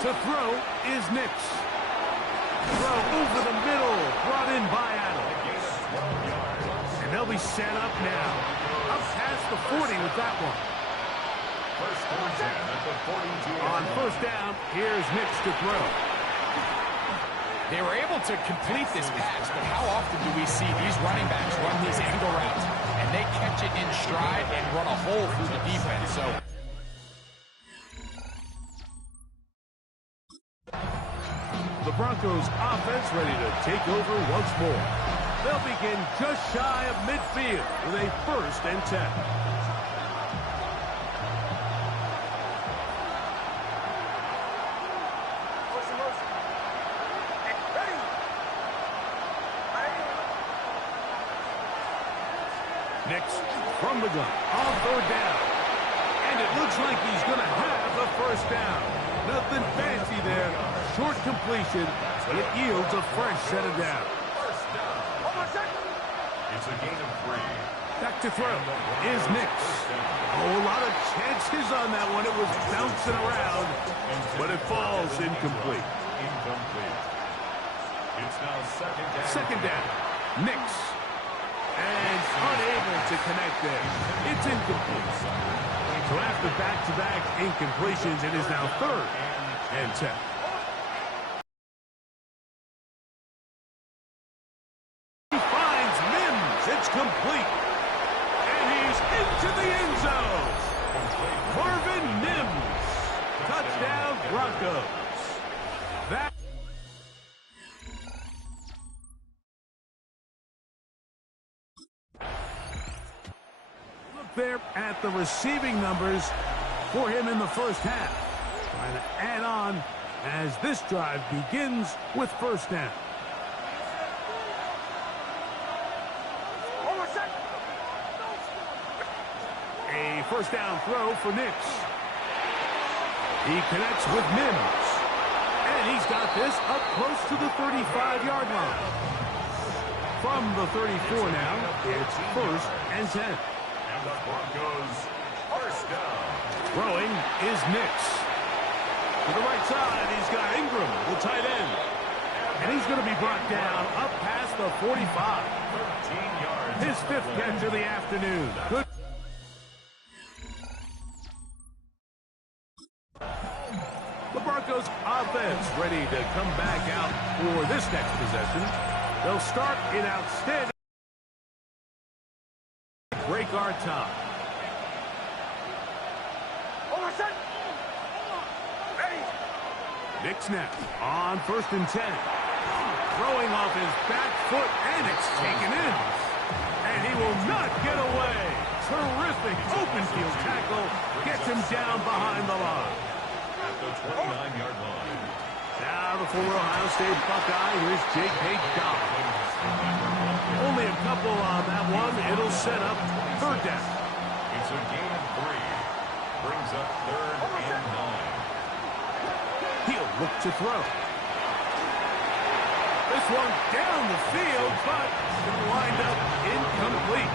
To throw is Nix. Throw over the middle, brought in by Adams. And they'll be set up now. Up past the 40 with that one. First and 10 at the 42. On first down, here's Nix to throw. They were able to complete this pass, but how often do we see these running backs run these angle routes and they catch it in stride and run a hole through the defense? So the Broncos offense ready to take over once more. They'll begin just shy of midfield with a 1st and 10. Nix from the gun on third down. And it looks like he's going to have the first down. Nothing fancy there. Short completion, but it yields a fresh set of down. First down. It's a gain of 3. Back to throw is Nix. Oh, a lot of chances on that one. It was bouncing around, but it falls incomplete. Incomplete. It's now Second down. Nix. And unable to connect there. It's incomplete. So after back-to-back incompletions, it is now 3rd and 10. He finds Mims. It's complete. And he's into the end zone. Marvin Mims. Touchdown, Broncos. That there at the receiving numbers for him in the first half. Trying to add on as this drive begins with first down. A first down throw for Nix. He connects with Mims. And he's got this up close to the 35-yard line. From the 34 now, it's 1st and 10. And the Broncos first down. Throwing is Nix. To the right side, he's got Ingram, the tight end. And he's going to be brought down up past the 45. 13 yards. His 5th catch of the afternoon. Good. The Broncos offense ready to come back out for this next possession. They'll start in outstanding. Break our time. Nix now on 1st and 10. Throwing off his back foot, and it's taken in. And he will not get away. Terrific open field tackle. Gets him down behind the line. At the 29-yard line. Now the former Ohio State Buckeye, here's J.K. Dobbins. Only a couple on that one. It'll set up 3rd down. It's a gain of 3. Brings up 3rd and 9. He'll look to throw. This one down the field, but it'll wind up incomplete.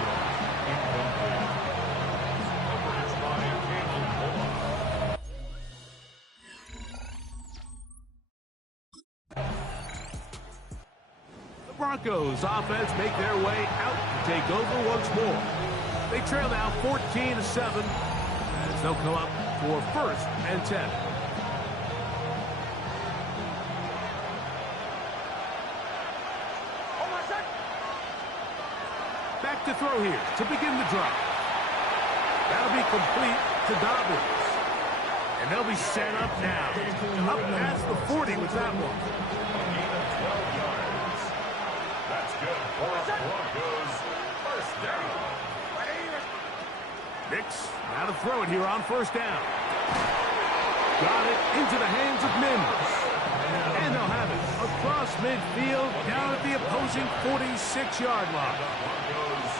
Coverage by Caleb Moore. The Broncos offense make their way out to take over once more. They trail now 14-7 as they'll come up for 1st and 10. Back to throw here to begin the drive. That'll be complete to Dobbins. And they'll be set up now. Up past the 40 with that one. Gain of 12 yards. That's good for the Broncos. First down. Nix, now to throw it here on 1st down. Got it into the hands of Mims. And they'll have it across midfield down at the opposing 46-yard line. Broncos.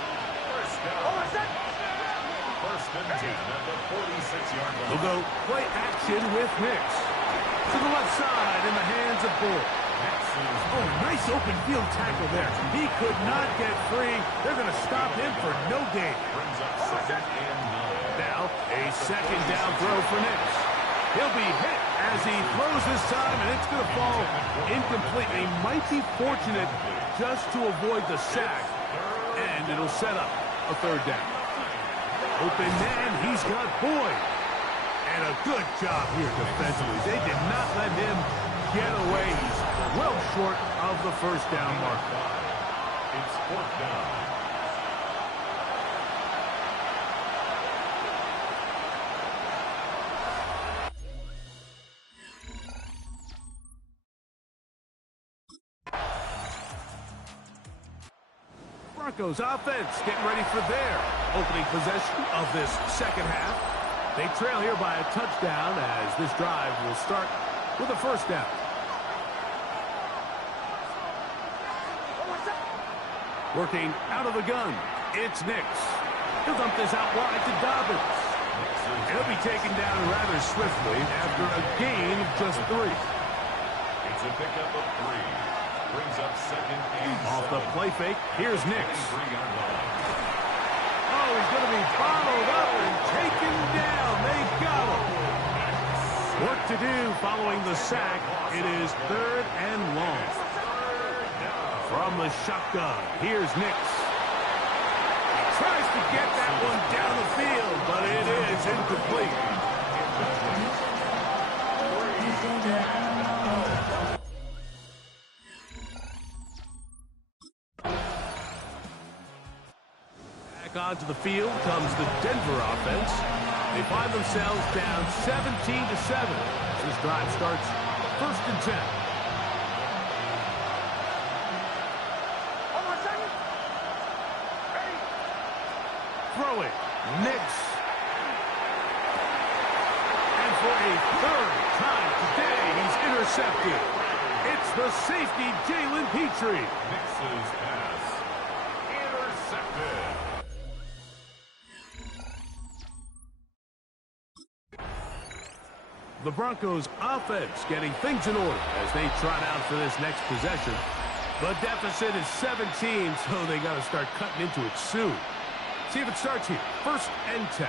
First down. First and 10 at the 46-yard line. They'll go play action with Nix. To the left side in the hands of Bull. Oh, nice open field tackle there. He could not get free. They're going to stop him for no gain. Brings up 2nd and 9. Now, a 2nd down throw for Nix. He'll be hit as he throws this time, and it's going to fall incomplete. They might be fortunate just to avoid the sack, and it'll set up a 3rd down. Open man, he's got Boyd. And a good job here defensively. They did not let him get away. He's well short of the 1st down mark. It's 4th down. Broncos offense getting ready for their opening possession of this 2nd half. They trail here by a touchdown as this drive will start with a 1st down. Working out of the gun, it's Nix. He'll dump this out wide to Dobbins. He'll be taken down rather swiftly after a gain of just 3. It's a pickup of 3. Brings up 2nd and 7. Off the play fake, here's Nix. 3-yard line. Oh, he's going to be followed up and taken down. They got him. Work to do following the sack. It is 3rd and long. From the shotgun, here's Nix. He tries to get that one down the field, but it is incomplete. Onto the field comes the Denver offense. They find themselves down 17-7. This drive starts 1st and 10. Throw it. Nix. And for a 3rd time today, he's intercepted. It's the safety, Jalen Petrie. Nix's pass. Intercepted. The Broncos offense getting things in order as they trot out for this next possession. The deficit is 17, so they got to start cutting into it soon. See if it starts here. 1st and 10.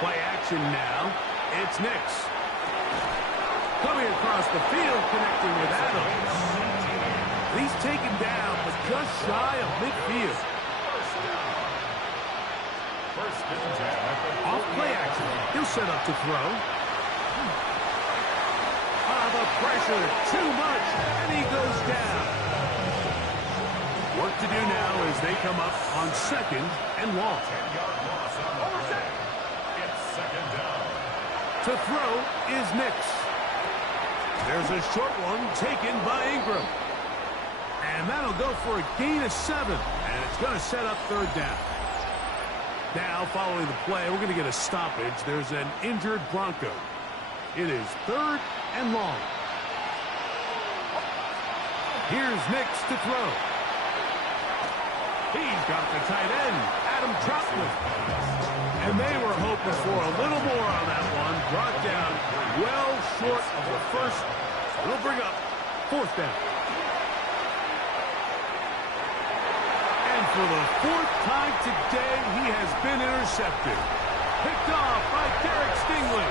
Play action now. It's Nix. Coming across the field, connecting with Adams. He's taken down, but just shy of midfield. Off play action. He'll set up to throw. The pressure, too much, and he goes down. Work to do now as they come up on 2nd and long. 10-yard loss on the play. It's 2nd down. To throw is Nix. There's a short one taken by Ingram. And that'll go for a gain of 7. And it's going to set up 3rd down. Now, following the play, we're going to get a stoppage. There's an injured Bronco. It is 3rd and long. Here's Nix to throw. He's got the tight end, Adam Troutman. And they were hoping for a little more on that one. Brought down well short of the 1st. It'll bring up 4th down. And for the 4th time today, he has been intercepted. Picked off by Derek Stingley.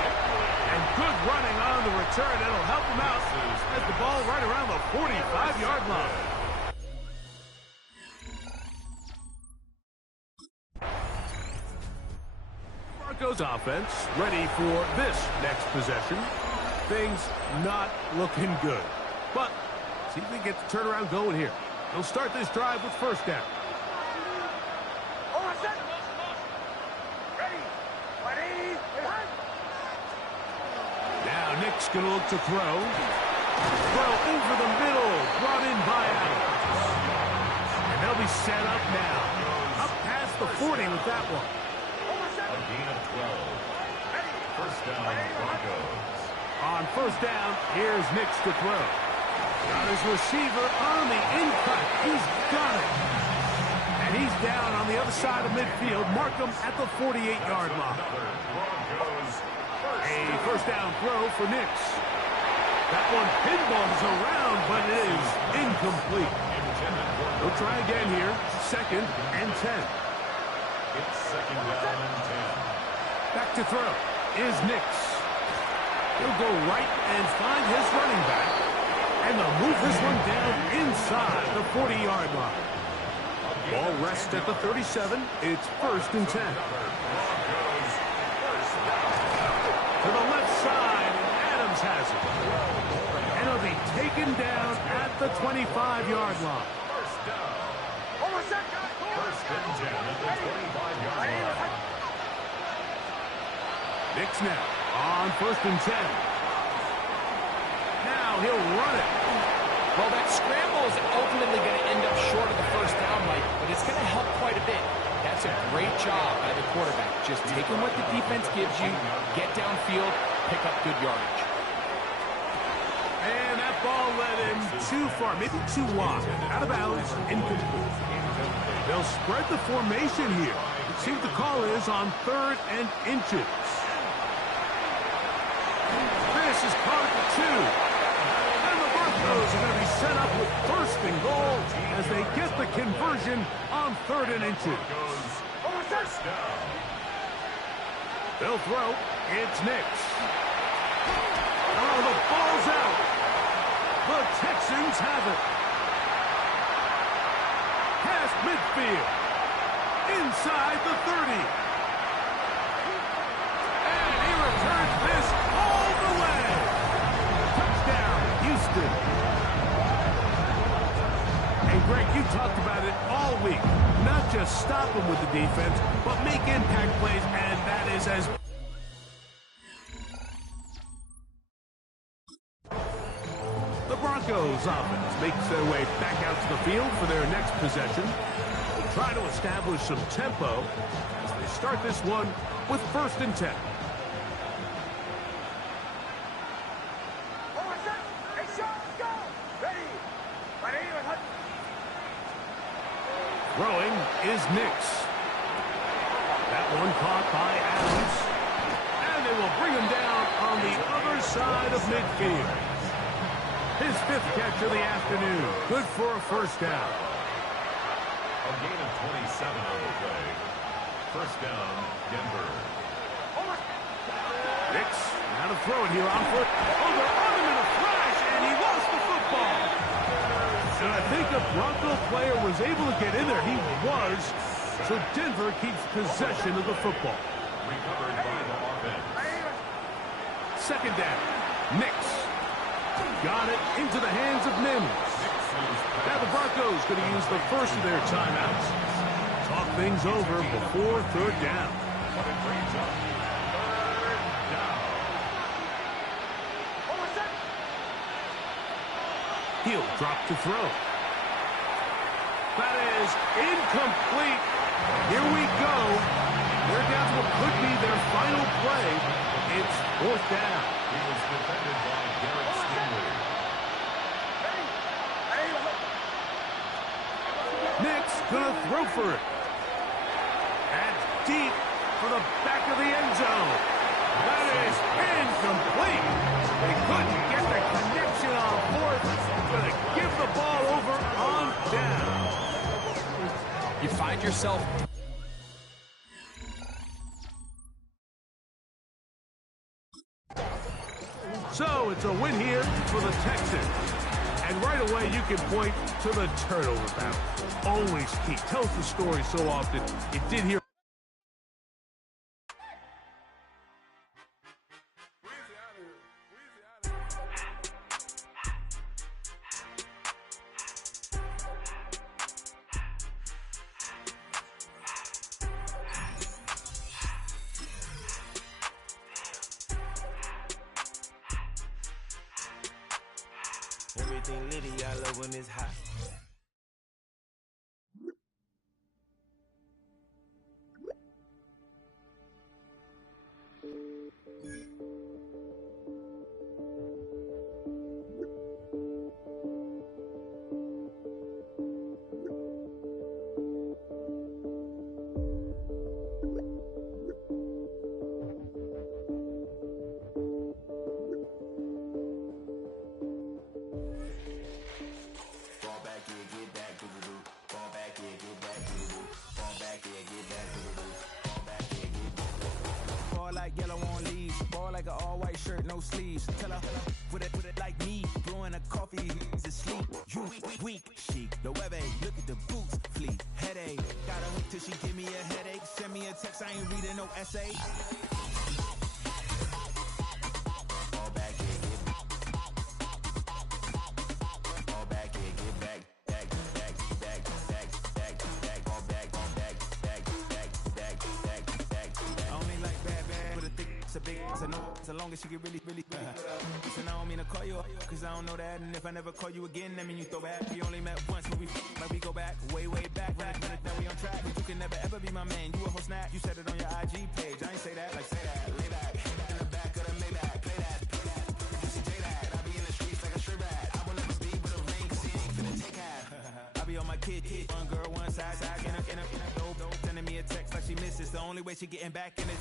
And good running on the return. That'll help him out as the ball right around the 45-yard line. Broncos offense ready for this next possession. Things not looking good. But see if they get the turnaround going here. They'll start this drive with first down. Now Nick's going to look to throw. Throw over the middle. Brought in by Adams. And they'll be set up now. Up past the 40 with that one. A gain of 12. First down, Broncos. On first down, here's Nick to throw. Got his receiver on the in-cut. He's got it. And he's down on the other side of midfield. Mark him at the 48-yard line. A first down throw for Nix. That one pinballs around, but it is incomplete. He'll try again here. Second and 10. It's second down and 10. Back to throw is Nix. He'll go right and find his running back. And they'll move this one down inside the 40-yard line. Ball rests at the 37. It's first and 10. To the left side, and Adams has it. And it'll be taken down at the 25-yard line. First down. First and 10 at the 25-yard line. Nix now on first and 10. Now he'll run it. Well, that scramble is ultimately going to end up short of the first down, Mike, but it's going to help quite a bit. That's a great job by the quarterback. Just taking what the defense gives you, get downfield, pick up good yardage. And that ball led him too far, maybe too wide. Out of bounds, incomplete. They'll spread the formation here. Let's see what the call is on third and inches. This is caught at the 2. Broncos are going to be set up with first and goal as they get the conversion on third and inches. They'll throw. It's Nix. Oh, the ball's out. The Texans have it. Past midfield. Inside the 30. And he returns this all the way. Touchdown, Houston. And Greg, you talked about it all week. Not just stop them with the defense, but make impact plays, and that is as... The Broncos offense makes their way back out to the field for their next possession. They'll try to establish some tempo as they start this one with first and 10. Throwing is Nix. That one caught by Adams. And they will bring him down on the other side of midfield. His fifth catch of the afternoon. Good for a first down. A gain of 27 on the play. First down, Denver. Nix, now to throw it here on foot. Oh, they're on him in a flash, and he lost the football. And I think a Bronco player was able to get in there. He was. So Denver keeps possession of the football. Recovered by the offense. Second down. Nix. Got it into the hands of Mims. Now the Broncos going to use the first of their timeouts. Talk things over before third down. He'll drop to throw. That is incomplete. Here we go. They're down to what could be their final play. It's fourth down. He was defended by Derek Stingley. Nick's gonna throw for it. That's deep for the back of the end zone. That is incomplete. They couldn't get the connection on fourth. Gonna give the ball over on down. You find yourself It's a win here for the Texans. And right away, you can point to the turnover battle. Always key. Tells the story so often. It did here. Everything litty, I love when it's hot. Yellow on leaves, ball like an all-white shirt, no sleeves. Tell her, put it like me, blowing a coffee, he's asleep. You weak, chic, the web look at the boots, fleet, headache. Gotta wait till she give me a headache. Send me a text, I ain't reading no essay. Fall back here, get back. Fall back here, get back. So long as she get really so now I don't mean to call you up, cause I don't know that. And if I never call you again, that mean you throw back. We only met once, but we go back, way back. Run it, now we on track. But you can never ever be my man. You a whole snap, you said it on your IG page. I ain't say that, like say that. Lay back, in the back of the Maybach. Play that. You see J that. I be in the streets like a straight rat. I will never speak with a ring, cause he ain't finna take half. I be on my kid, one girl, one side, in a dope. Sending me a text like she misses. The only way she getting back in it.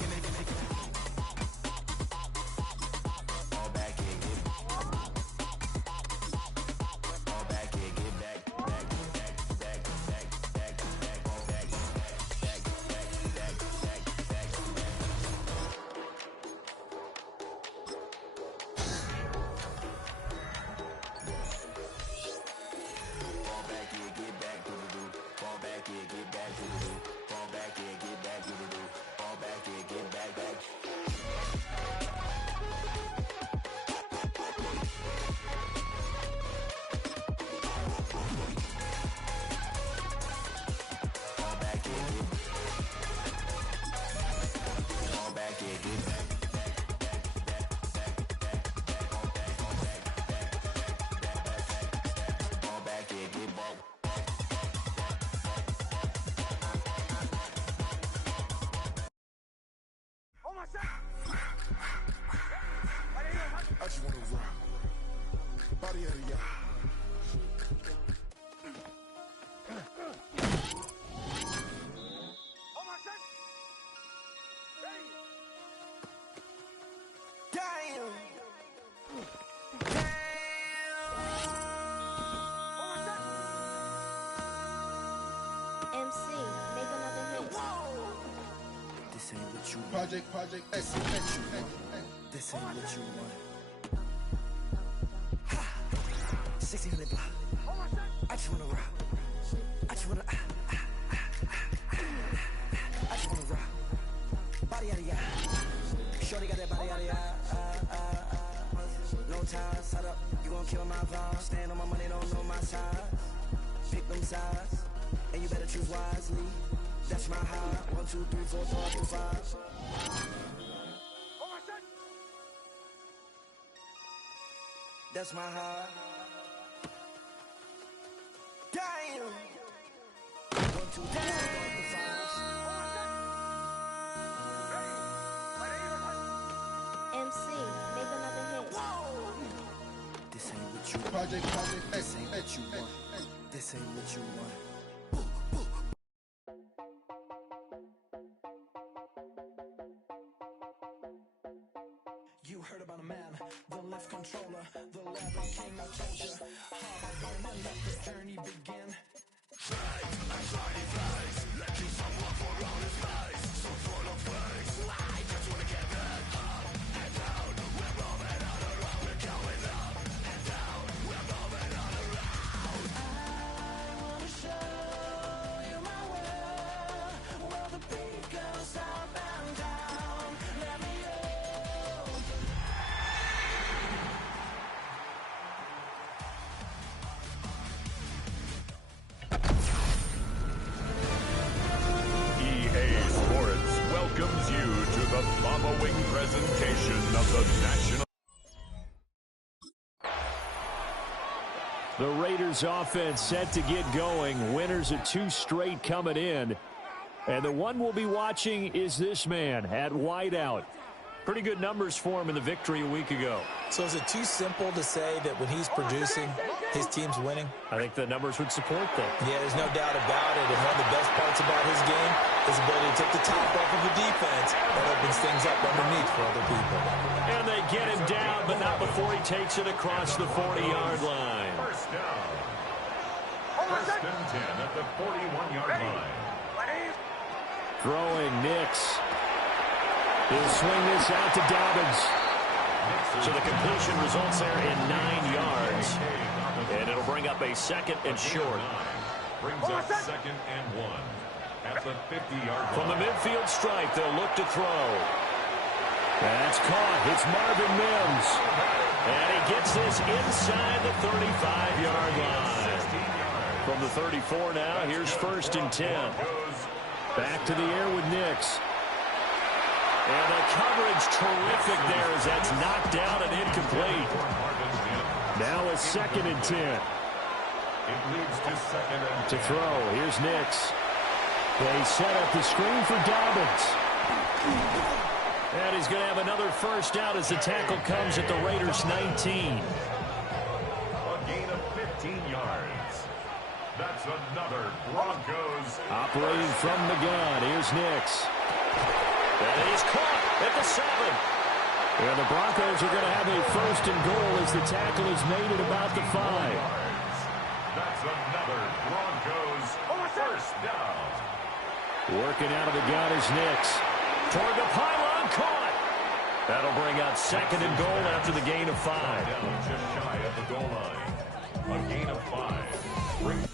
I just wanna rock. Body out of y'all. This ain't what you want. Project X. This ain't what you want. 1600 block. I just wanna rock. I just wanna I just wanna rock. Body out of ya. Shorty got that body out of ya. No time, set up. You gon' kill my vibe. Stand on my money, don't know my size. Pick them sides, and you better choose wisely. That's my high. 1, 2, 3, 4, 5. That's my high. Damn. 1, 2, 3, 4, 5. MC, make another hit. This ain't what you want. Project This ain't what you want. This ain't what you want. You heard about a man, the left controller, the level king, I told ya. Hard on and let this journey begin. Let you suffer for all his lies. So full of face. I just wanna get back up and down. We're rolling out around, we're going presentation of the National. The Raiders offense set to get going. Winners of 2 straight coming in. And the one we'll be watching is this man at wideout. Pretty good numbers for him in the victory a week ago. So is it too simple to say that when he's producing, his team's winning? I think the numbers would support that. Yeah, there's no doubt about it. And one of the best parts about his game is his ability to take the top off of the defense. That opens things up underneath for other people. And they get him down, but not before he takes it across the 40-yard line. First down. First and 10 at the 41-yard line. Throwing Nix. He'll swing this out to Dobbins. So the completion results there in 9 yards. And it'll bring up a second and short. Brings up second and 1 at the 50-yard line. From the midfield stripe, they'll look to throw. That's caught. It's Marvin Mims. And he gets this inside the 35-yard line. From the 34 now, here's first and 10. Back to the air with Nix. And the coverage terrific there as that's knocked down and incomplete. Now a second and 10. It leads to second and 10. To throw, here's Nix. They set up the screen for Dobbins. And he's going to have another first down as the tackle comes at the Raiders' 19. A gain of 15 yards. That's another Broncos. Operating from the gun, here's Nix. And he's caught at the 7. And the Broncos are going to have a first and goal as the tackle is made at about the 5. That's another Broncos first down. Working out of the gun is Nix. Toward the pylon, caught. That'll bring out second and goal after the gain of 5. Down just shy of the goal line. A gain of 5.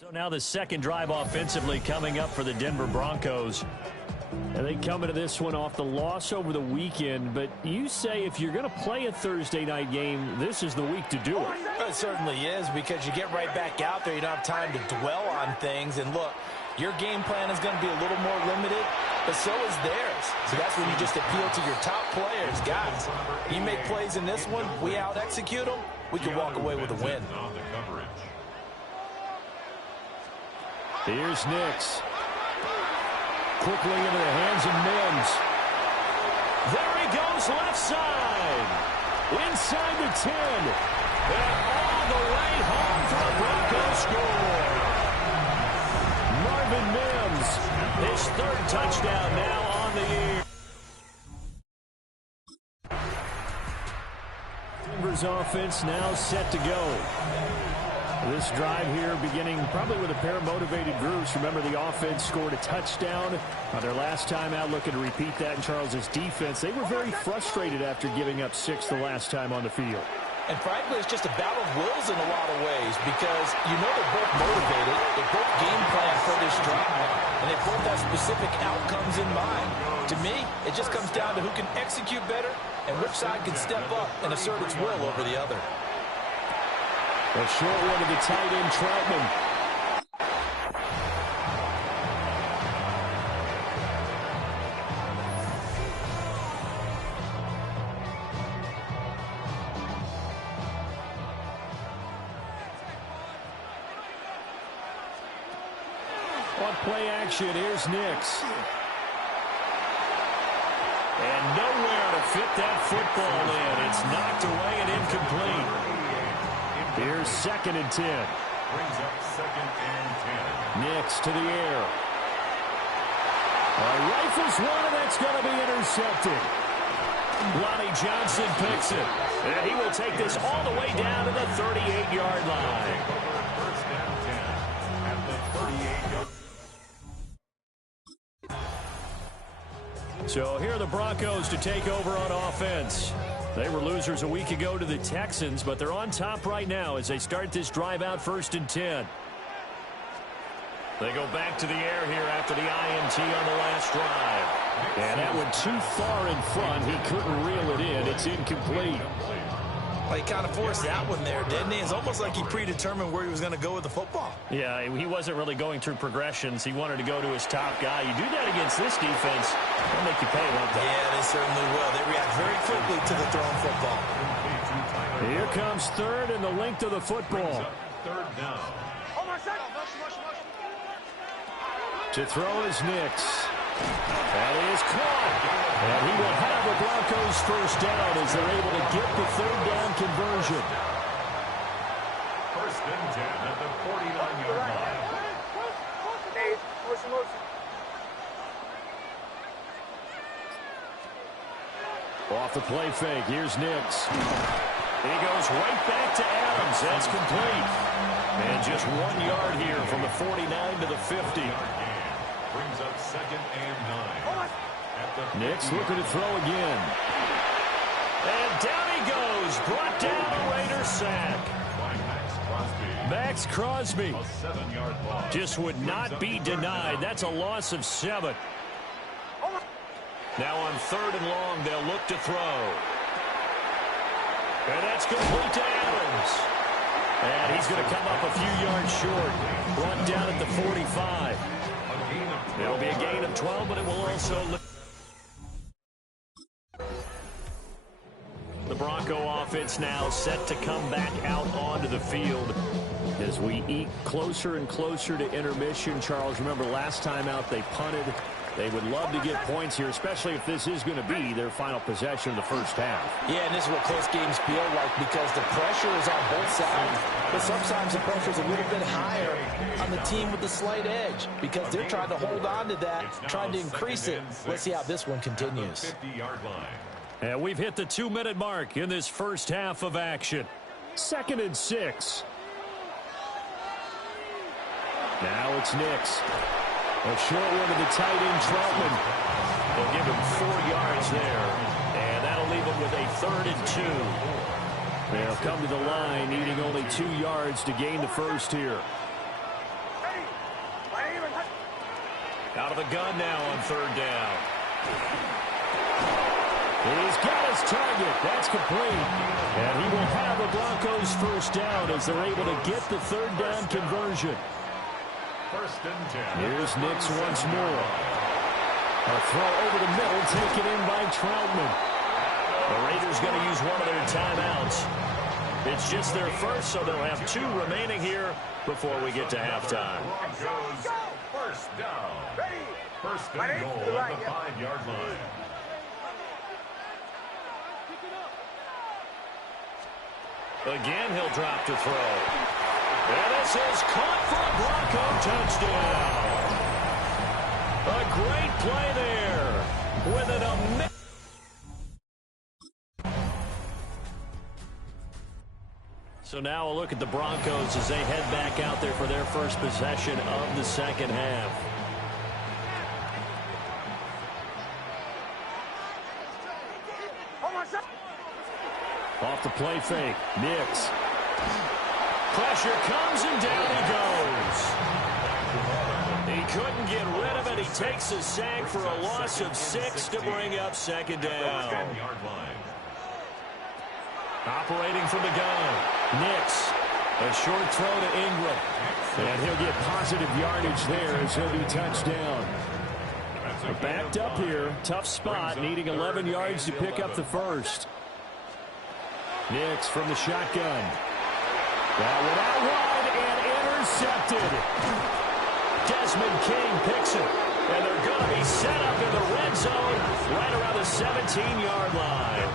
So now the second drive offensively coming up for the Denver Broncos. And they come into this one off the loss over the weekend. But you say if you're going to play a Thursday night game, this is the week to do it. It certainly is, because you get right back out there. You don't have time to dwell on things. And look, your game plan is going to be a little more limited, but so is theirs. So that's when you just appeal to your top players. Guys, you make plays in this one, we out-execute them, we can walk away with a win. Here's Nix. Quickly into the hands of Mims. There he goes left side. Inside the 10. And all the way home for the Broncos score. Marvin Mims, his third touchdown now on the year. Denver's offense now set to go. This drive here beginning probably with a pair of motivated groups. Remember, the offense scored a touchdown on their last time out. Looking to repeat that in Charles's defense. They were very frustrated after giving up 6 the last time on the field. And frankly, it's just a battle of wills in a lot of ways, because you know they're both motivated. They both game plan for this drive, and they both have specific outcomes in mind. To me, it just comes down to who can execute better and which side can step up and assert its will over the other. A short one to the tight end, Troutman. On play action, here's Nix. And nowhere to fit that football in. It's knocked away and incomplete. Here's second and 10. Brings up second and 10. Nix to the air. Rifles one, and that's going to be intercepted. Lonnie Johnson picks it. And he will take this all the way down to the 38-yard line. First and 10 at the 38-yard. So here are the Broncos to take over on offense. They were losers a week ago to the Texans, but they're on top right now as they start this drive out first and 10. They go back to the air here after the INT on the last drive. And that went too far in front. He couldn't reel it in. It's incomplete. he kind of forced that one there, didn't he? It's almost like he predetermined where he was going to go with the football. Yeah, he wasn't really going through progressions. He wanted to go to his top guy. You do that against this defense, they'll make you pay, won't they? Yeah, they certainly will. They react very quickly to the thrown football. Here comes third and the length of the football. Third down. To throw is Nix. That is caught. And he will have the Broncos first down as they're able to get the third down conversion. First and 10 at the 49-yard line. Off the play fake, here's Nix. He goes right back to Adams. That's complete. And just 1 yard here from the 49 to the 50. Brings up second and 9. Nix looking to throw again. And down he goes. Brought down a Raider sack. Max Crosby. A 7-yard loss. Just would not be denied. That's a loss of 7. Now on third and long, they'll look to throw. And that's complete to Adams. And he's going to come up a few yards short. Brought down at the 45. It'll be a gain of 12, but it will also... The Bronco offense now set to come back out onto the field as we eat closer and closer to intermission. Charles, remember last time out they punted. They would love to get points here, especially if this is going to be their final possession of the first half. Yeah, and this is what close games feel like because the pressure is on both sides, but sometimes the pressure is a little bit higher on the team with the slight edge because they're trying to hold on to that, trying to increase it. Let's see how this one continues. 50-yard line. And we've hit the 2-minute mark in this first half of action. 2nd and 6. Now it's Nix. A short one to the tight end, Troutman. They'll give him 4 yards there. And that'll leave him with a 3rd and 2. They'll come to the line, needing only 2 yards to gain the first here. Out of the gun now on 3rd down. He's got his target. That's complete. And he will have the Broncos first down as they're able to get the 3rd down conversion. First and 10. Here's Nix once more. A throw over the middle, taken in by Troutman. The Raiders going to use one of their timeouts. It's just their first, so they'll have 2 remaining here before we get to halftime. Broncos first down. First and goal at the 5-yard line. Again, he'll drop to throw. And this is caught for a Bronco touchdown. A great play there with an So now a look at the Broncos as they head back out there for their first possession of the second half. Off the play fake, Nix. Pressure comes and down he goes. He couldn't get rid of it. He takes a sack for a loss of 6 to bring up second down. Operating from the gun, Nix. A short throw to Ingram. And he'll get positive yardage there as he'll be touched down. Backed up here, tough spot, needing 11 yards to pick up the first. Nix from the shotgun. That one out wide and intercepted. Desmond King picks it. And they're going to be set up in the red zone right around the 17-yard line.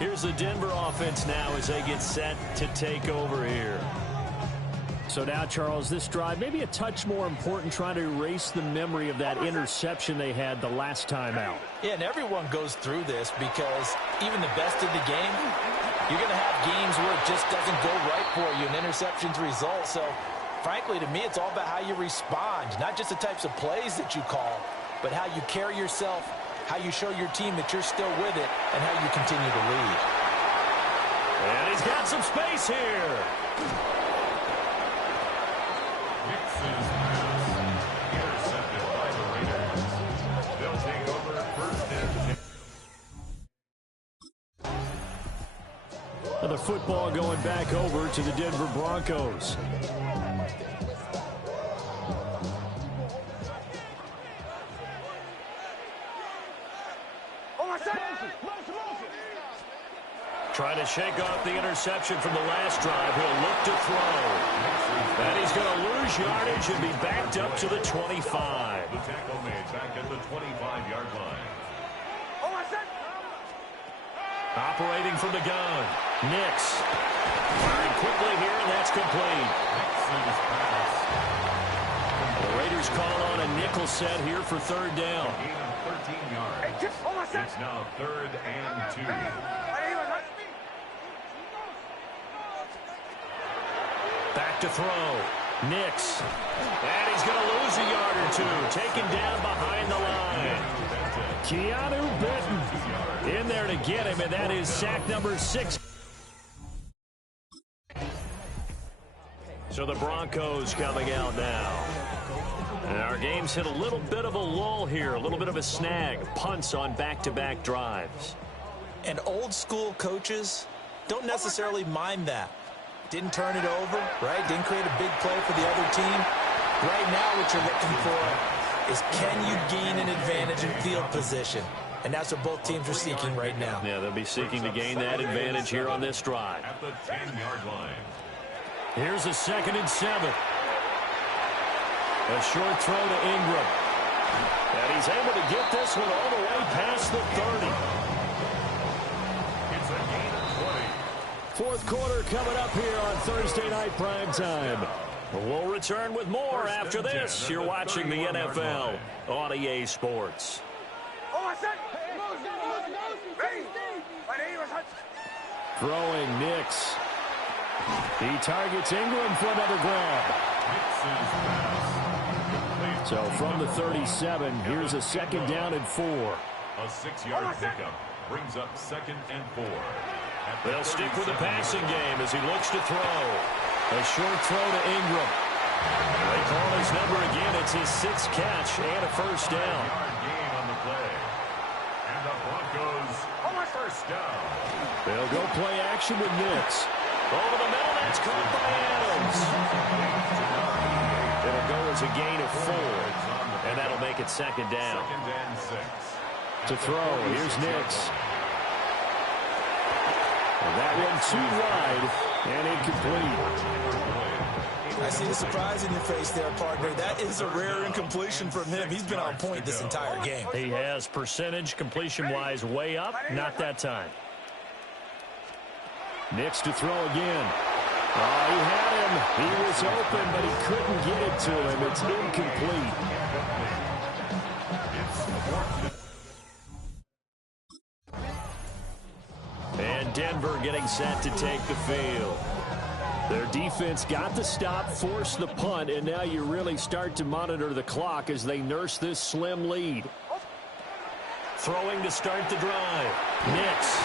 Here's the Denver offense now as they get set to take over here. So now, Charles, this drive maybe a touch more important, trying to erase the memory of that interception they had the last time out. Yeah, and everyone goes through this because even the best of the game, you're going to have games where it just doesn't go right for you, and interceptions result. So, frankly, to me, it's all about how you respond, not just the types of plays that you call, but how you carry yourself, how you show your team that you're still with it, and how you continue to lead. And he's got some space here. Intercepted by the Raiders. They'll take over first and 10. The football going back over to the Denver Broncos. Trying to shake off the interception from the last drive. He'll look to throw. And he's going to lose yardage and be backed up to the 25. The tackle made back at the 25-yard line. Operating from the gun. Nix. Firing quickly here, and that's complete. The Raiders call on a nickel set here for third down. A gain of 13 yards. It's now 3rd and 2. Back to throw. Nix. And he's going to lose a yard or two. Taken down behind the line. Keanu Benton in there to get him, and that is sack number 6. So the Broncos coming out now. And our game's hit a little bit of a lull here, a little bit of a snag. Punts on back-to-back drives. And old-school coaches don't necessarily mind that. Didn't turn it over, right? Didn't create a big play for the other team. Right now what you're looking for is, can you gain an advantage in field position? And that's what both teams are seeking right now. Yeah, they'll be seeking to gain that advantage here on this drive. At the 10-yard line. Here's a 2nd and 7. A short throw to Ingram. And he's able to get this one all the way past the 30. It's a gain of 20. Fourth quarter coming up here on Thursday Night Primetime. We'll return with more after this. You're watching the NFL on EA Sports. Throwing Nix. He targets Ingram for another grab. So from the 37, here's a 2nd down and 4. A 6-yard pickup brings up 2nd and 4. They'll stick with the passing game as he looks to throw. A short throw to Ingram. They call his number again. It's his 6th catch and a first down. 5-yard gain on the play. And the Broncos first down. They'll go play action with Nix. Over the middle, that's caught by Adams. It'll go as a gain of 4, and that'll make it 2nd down. 2nd and 6. To throw, here's Nix. And that one too wide and incomplete. I see the surprise in your face there, partner. That is a rare incompletion from him. He's been on point this entire game. He has percentage completion-wise way up, not that time. Nix to throw again. Oh, he had him. He was open, but he couldn't get it to him. It's incomplete. And Denver getting set to take the field. Their defense got the stop, forced the punt, and now you really start to monitor the clock as they nurse this slim lead. Throwing to start the drive. Nix.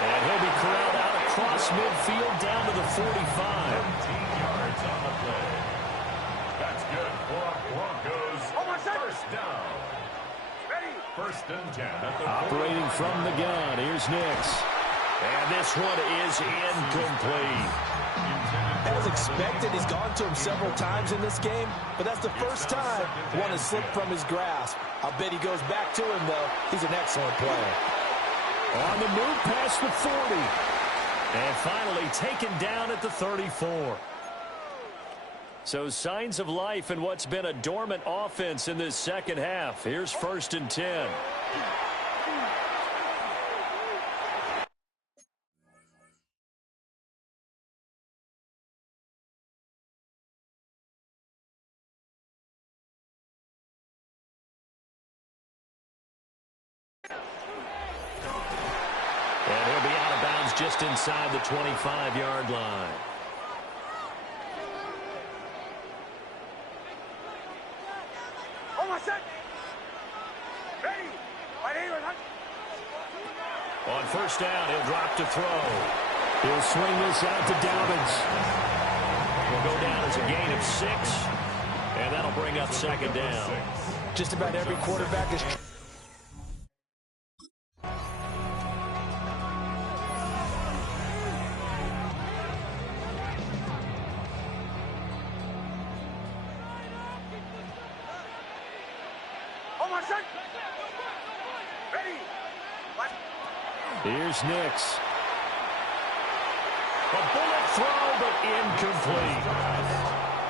And he'll be corralled out across midfield down to the 45. 17 yards on the play. That's good for a Broncos first down. 1st and 10 at the operating from the gun. Here's Nix. And this one is incomplete. As expected, he's gone to him several times in this game, but that's the first time one has slipped from his grasp. I'll bet he goes back to him, though. He's an excellent player. On the move past the 40. And finally taken down at the 34. So signs of life in what's been a dormant offense in this second half. Here's 1st and 10. And he'll be out of bounds just inside the 25-yard line. On 1st down, he'll drop to throw. He'll swing this out to Dobbins. Will go down as a gain of 6, and that'll bring up 2nd down. Just about every quarterback is... Here's Nix. A bullet throw, but incomplete.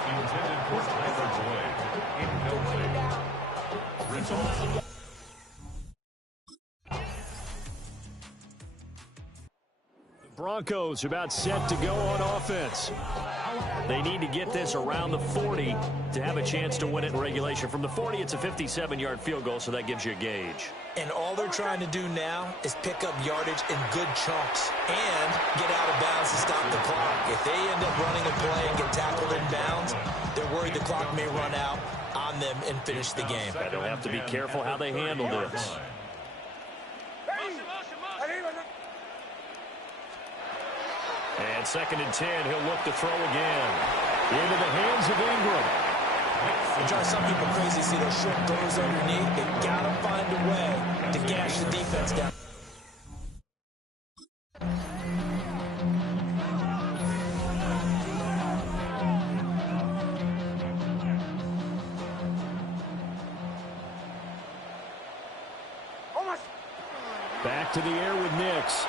Intended for Tyler Boyd. Incomplete. Result. Broncos about set to go on offense. They need to get this around the 40 to have a chance to win it in regulation. From the 40, it's a 57-yard field goal, so that gives you a gauge. And all they're trying to do now is pick up yardage in good chunks and get out of bounds to stop the clock. If they end up running a play and get tackled in bounds, they're worried the clock may run out on them and finish the game. They'll have to be careful how they handle this. And 2nd and 10, he'll look to throw again. Into the hands of Ingram. It drives some people crazy to see those short throws underneath. They got to find a way to gash the defense down. Back to the air with Nix.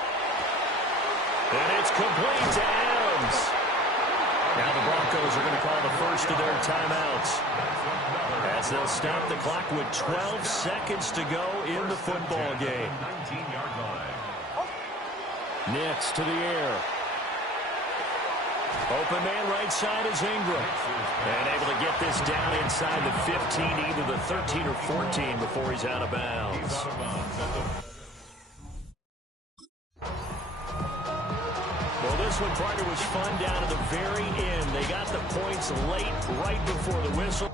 And it's complete to Adams. Now the Broncos are going to call the first of their timeouts, as they'll stop the clock with 12 seconds to go in the football game. 19-yard line. Nix to the air. Open man right side is Ingram. And able to get this down inside the 15, either the 13 or 14 before he's out of bounds. Well, this one, partner, was fun down to the very end. They got the points late, right before the whistle.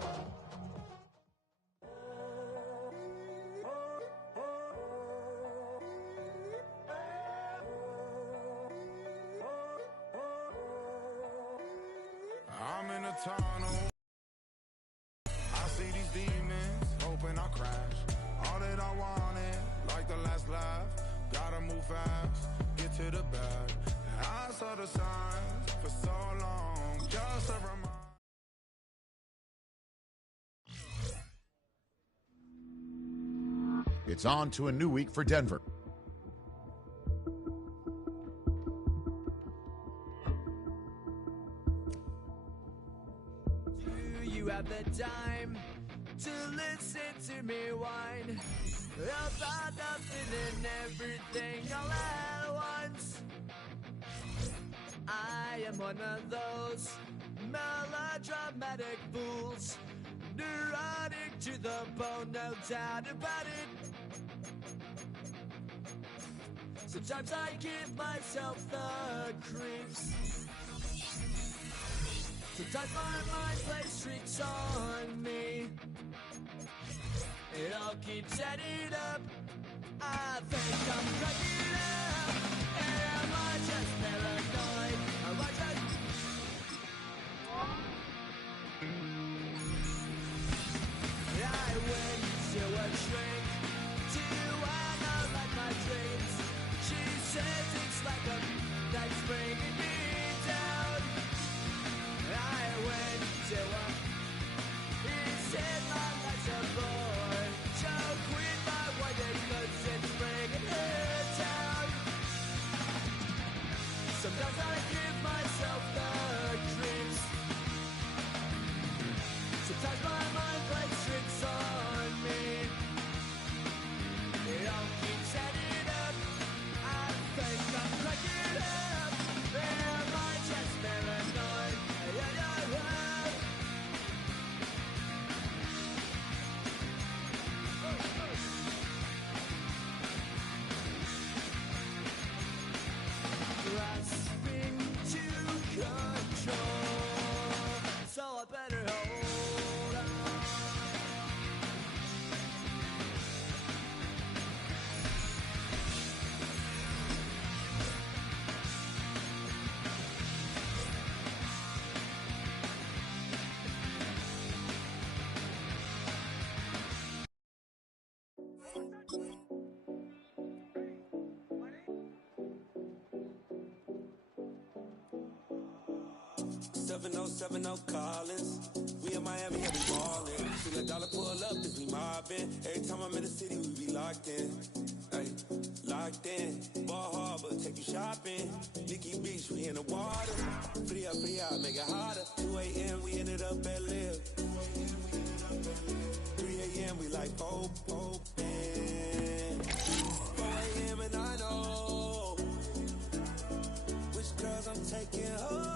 I'm in a tunnel. I see these demons, hoping I crash. All that I wanted, like the last laugh. Gotta move fast, get to the bag. I saw the signs for so long, just a reminder. It's on to a new week for Denver. Do you have the time to listen to me whine about nothing and everything all at once? I am one of those melodramatic fools, neurotic to the bone, no doubt about it. Sometimes I give myself the creeps. Sometimes my mind plays tricks on me. It all keeps adding up. I think I'm cracking up. Am I just paranoid? Am I just... I went to a shrink to analyze my dreams. She says it's like a that's bringing me down. I went to a... He said my life's a bore. So quit my wife because it's bringing her down. Sometimes I give myself the creeps. Sometimes my mind plays tricks on me. It all keeps adding up. I think I'm cracking up. 7070 Collins. We in Miami, yeah, we ballin'. See the dollar pull up, if we mobbin'. Every time I'm in the city, we be locked in. Ay, locked in. Ball Harbor, take you shopping. Nikki Beach, we in the water. Free up, make it hotter. 2 a.m., we ended up at Live. 3 a.m., we like Pope. 4 a.m. and I know which girls I'm taking home.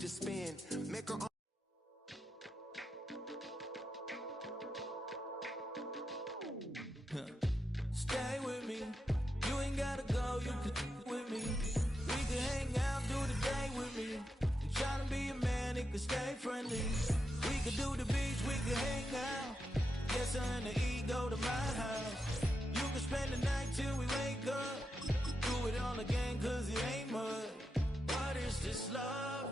Just spin. Make her own. Stay with me. You ain't gotta go, you can with me. We can hang out, do the day with me. You tryna be a man, it can stay friendly. We could do the beach, we can hang out. Yes, her and the E go to my house. You can spend the night till we wake up. Do it all again, cause it ain't mud. What is this love?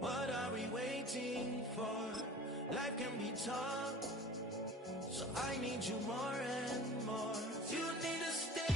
What are we waiting for? Life can be tough, so I need you more and more. You need to stay.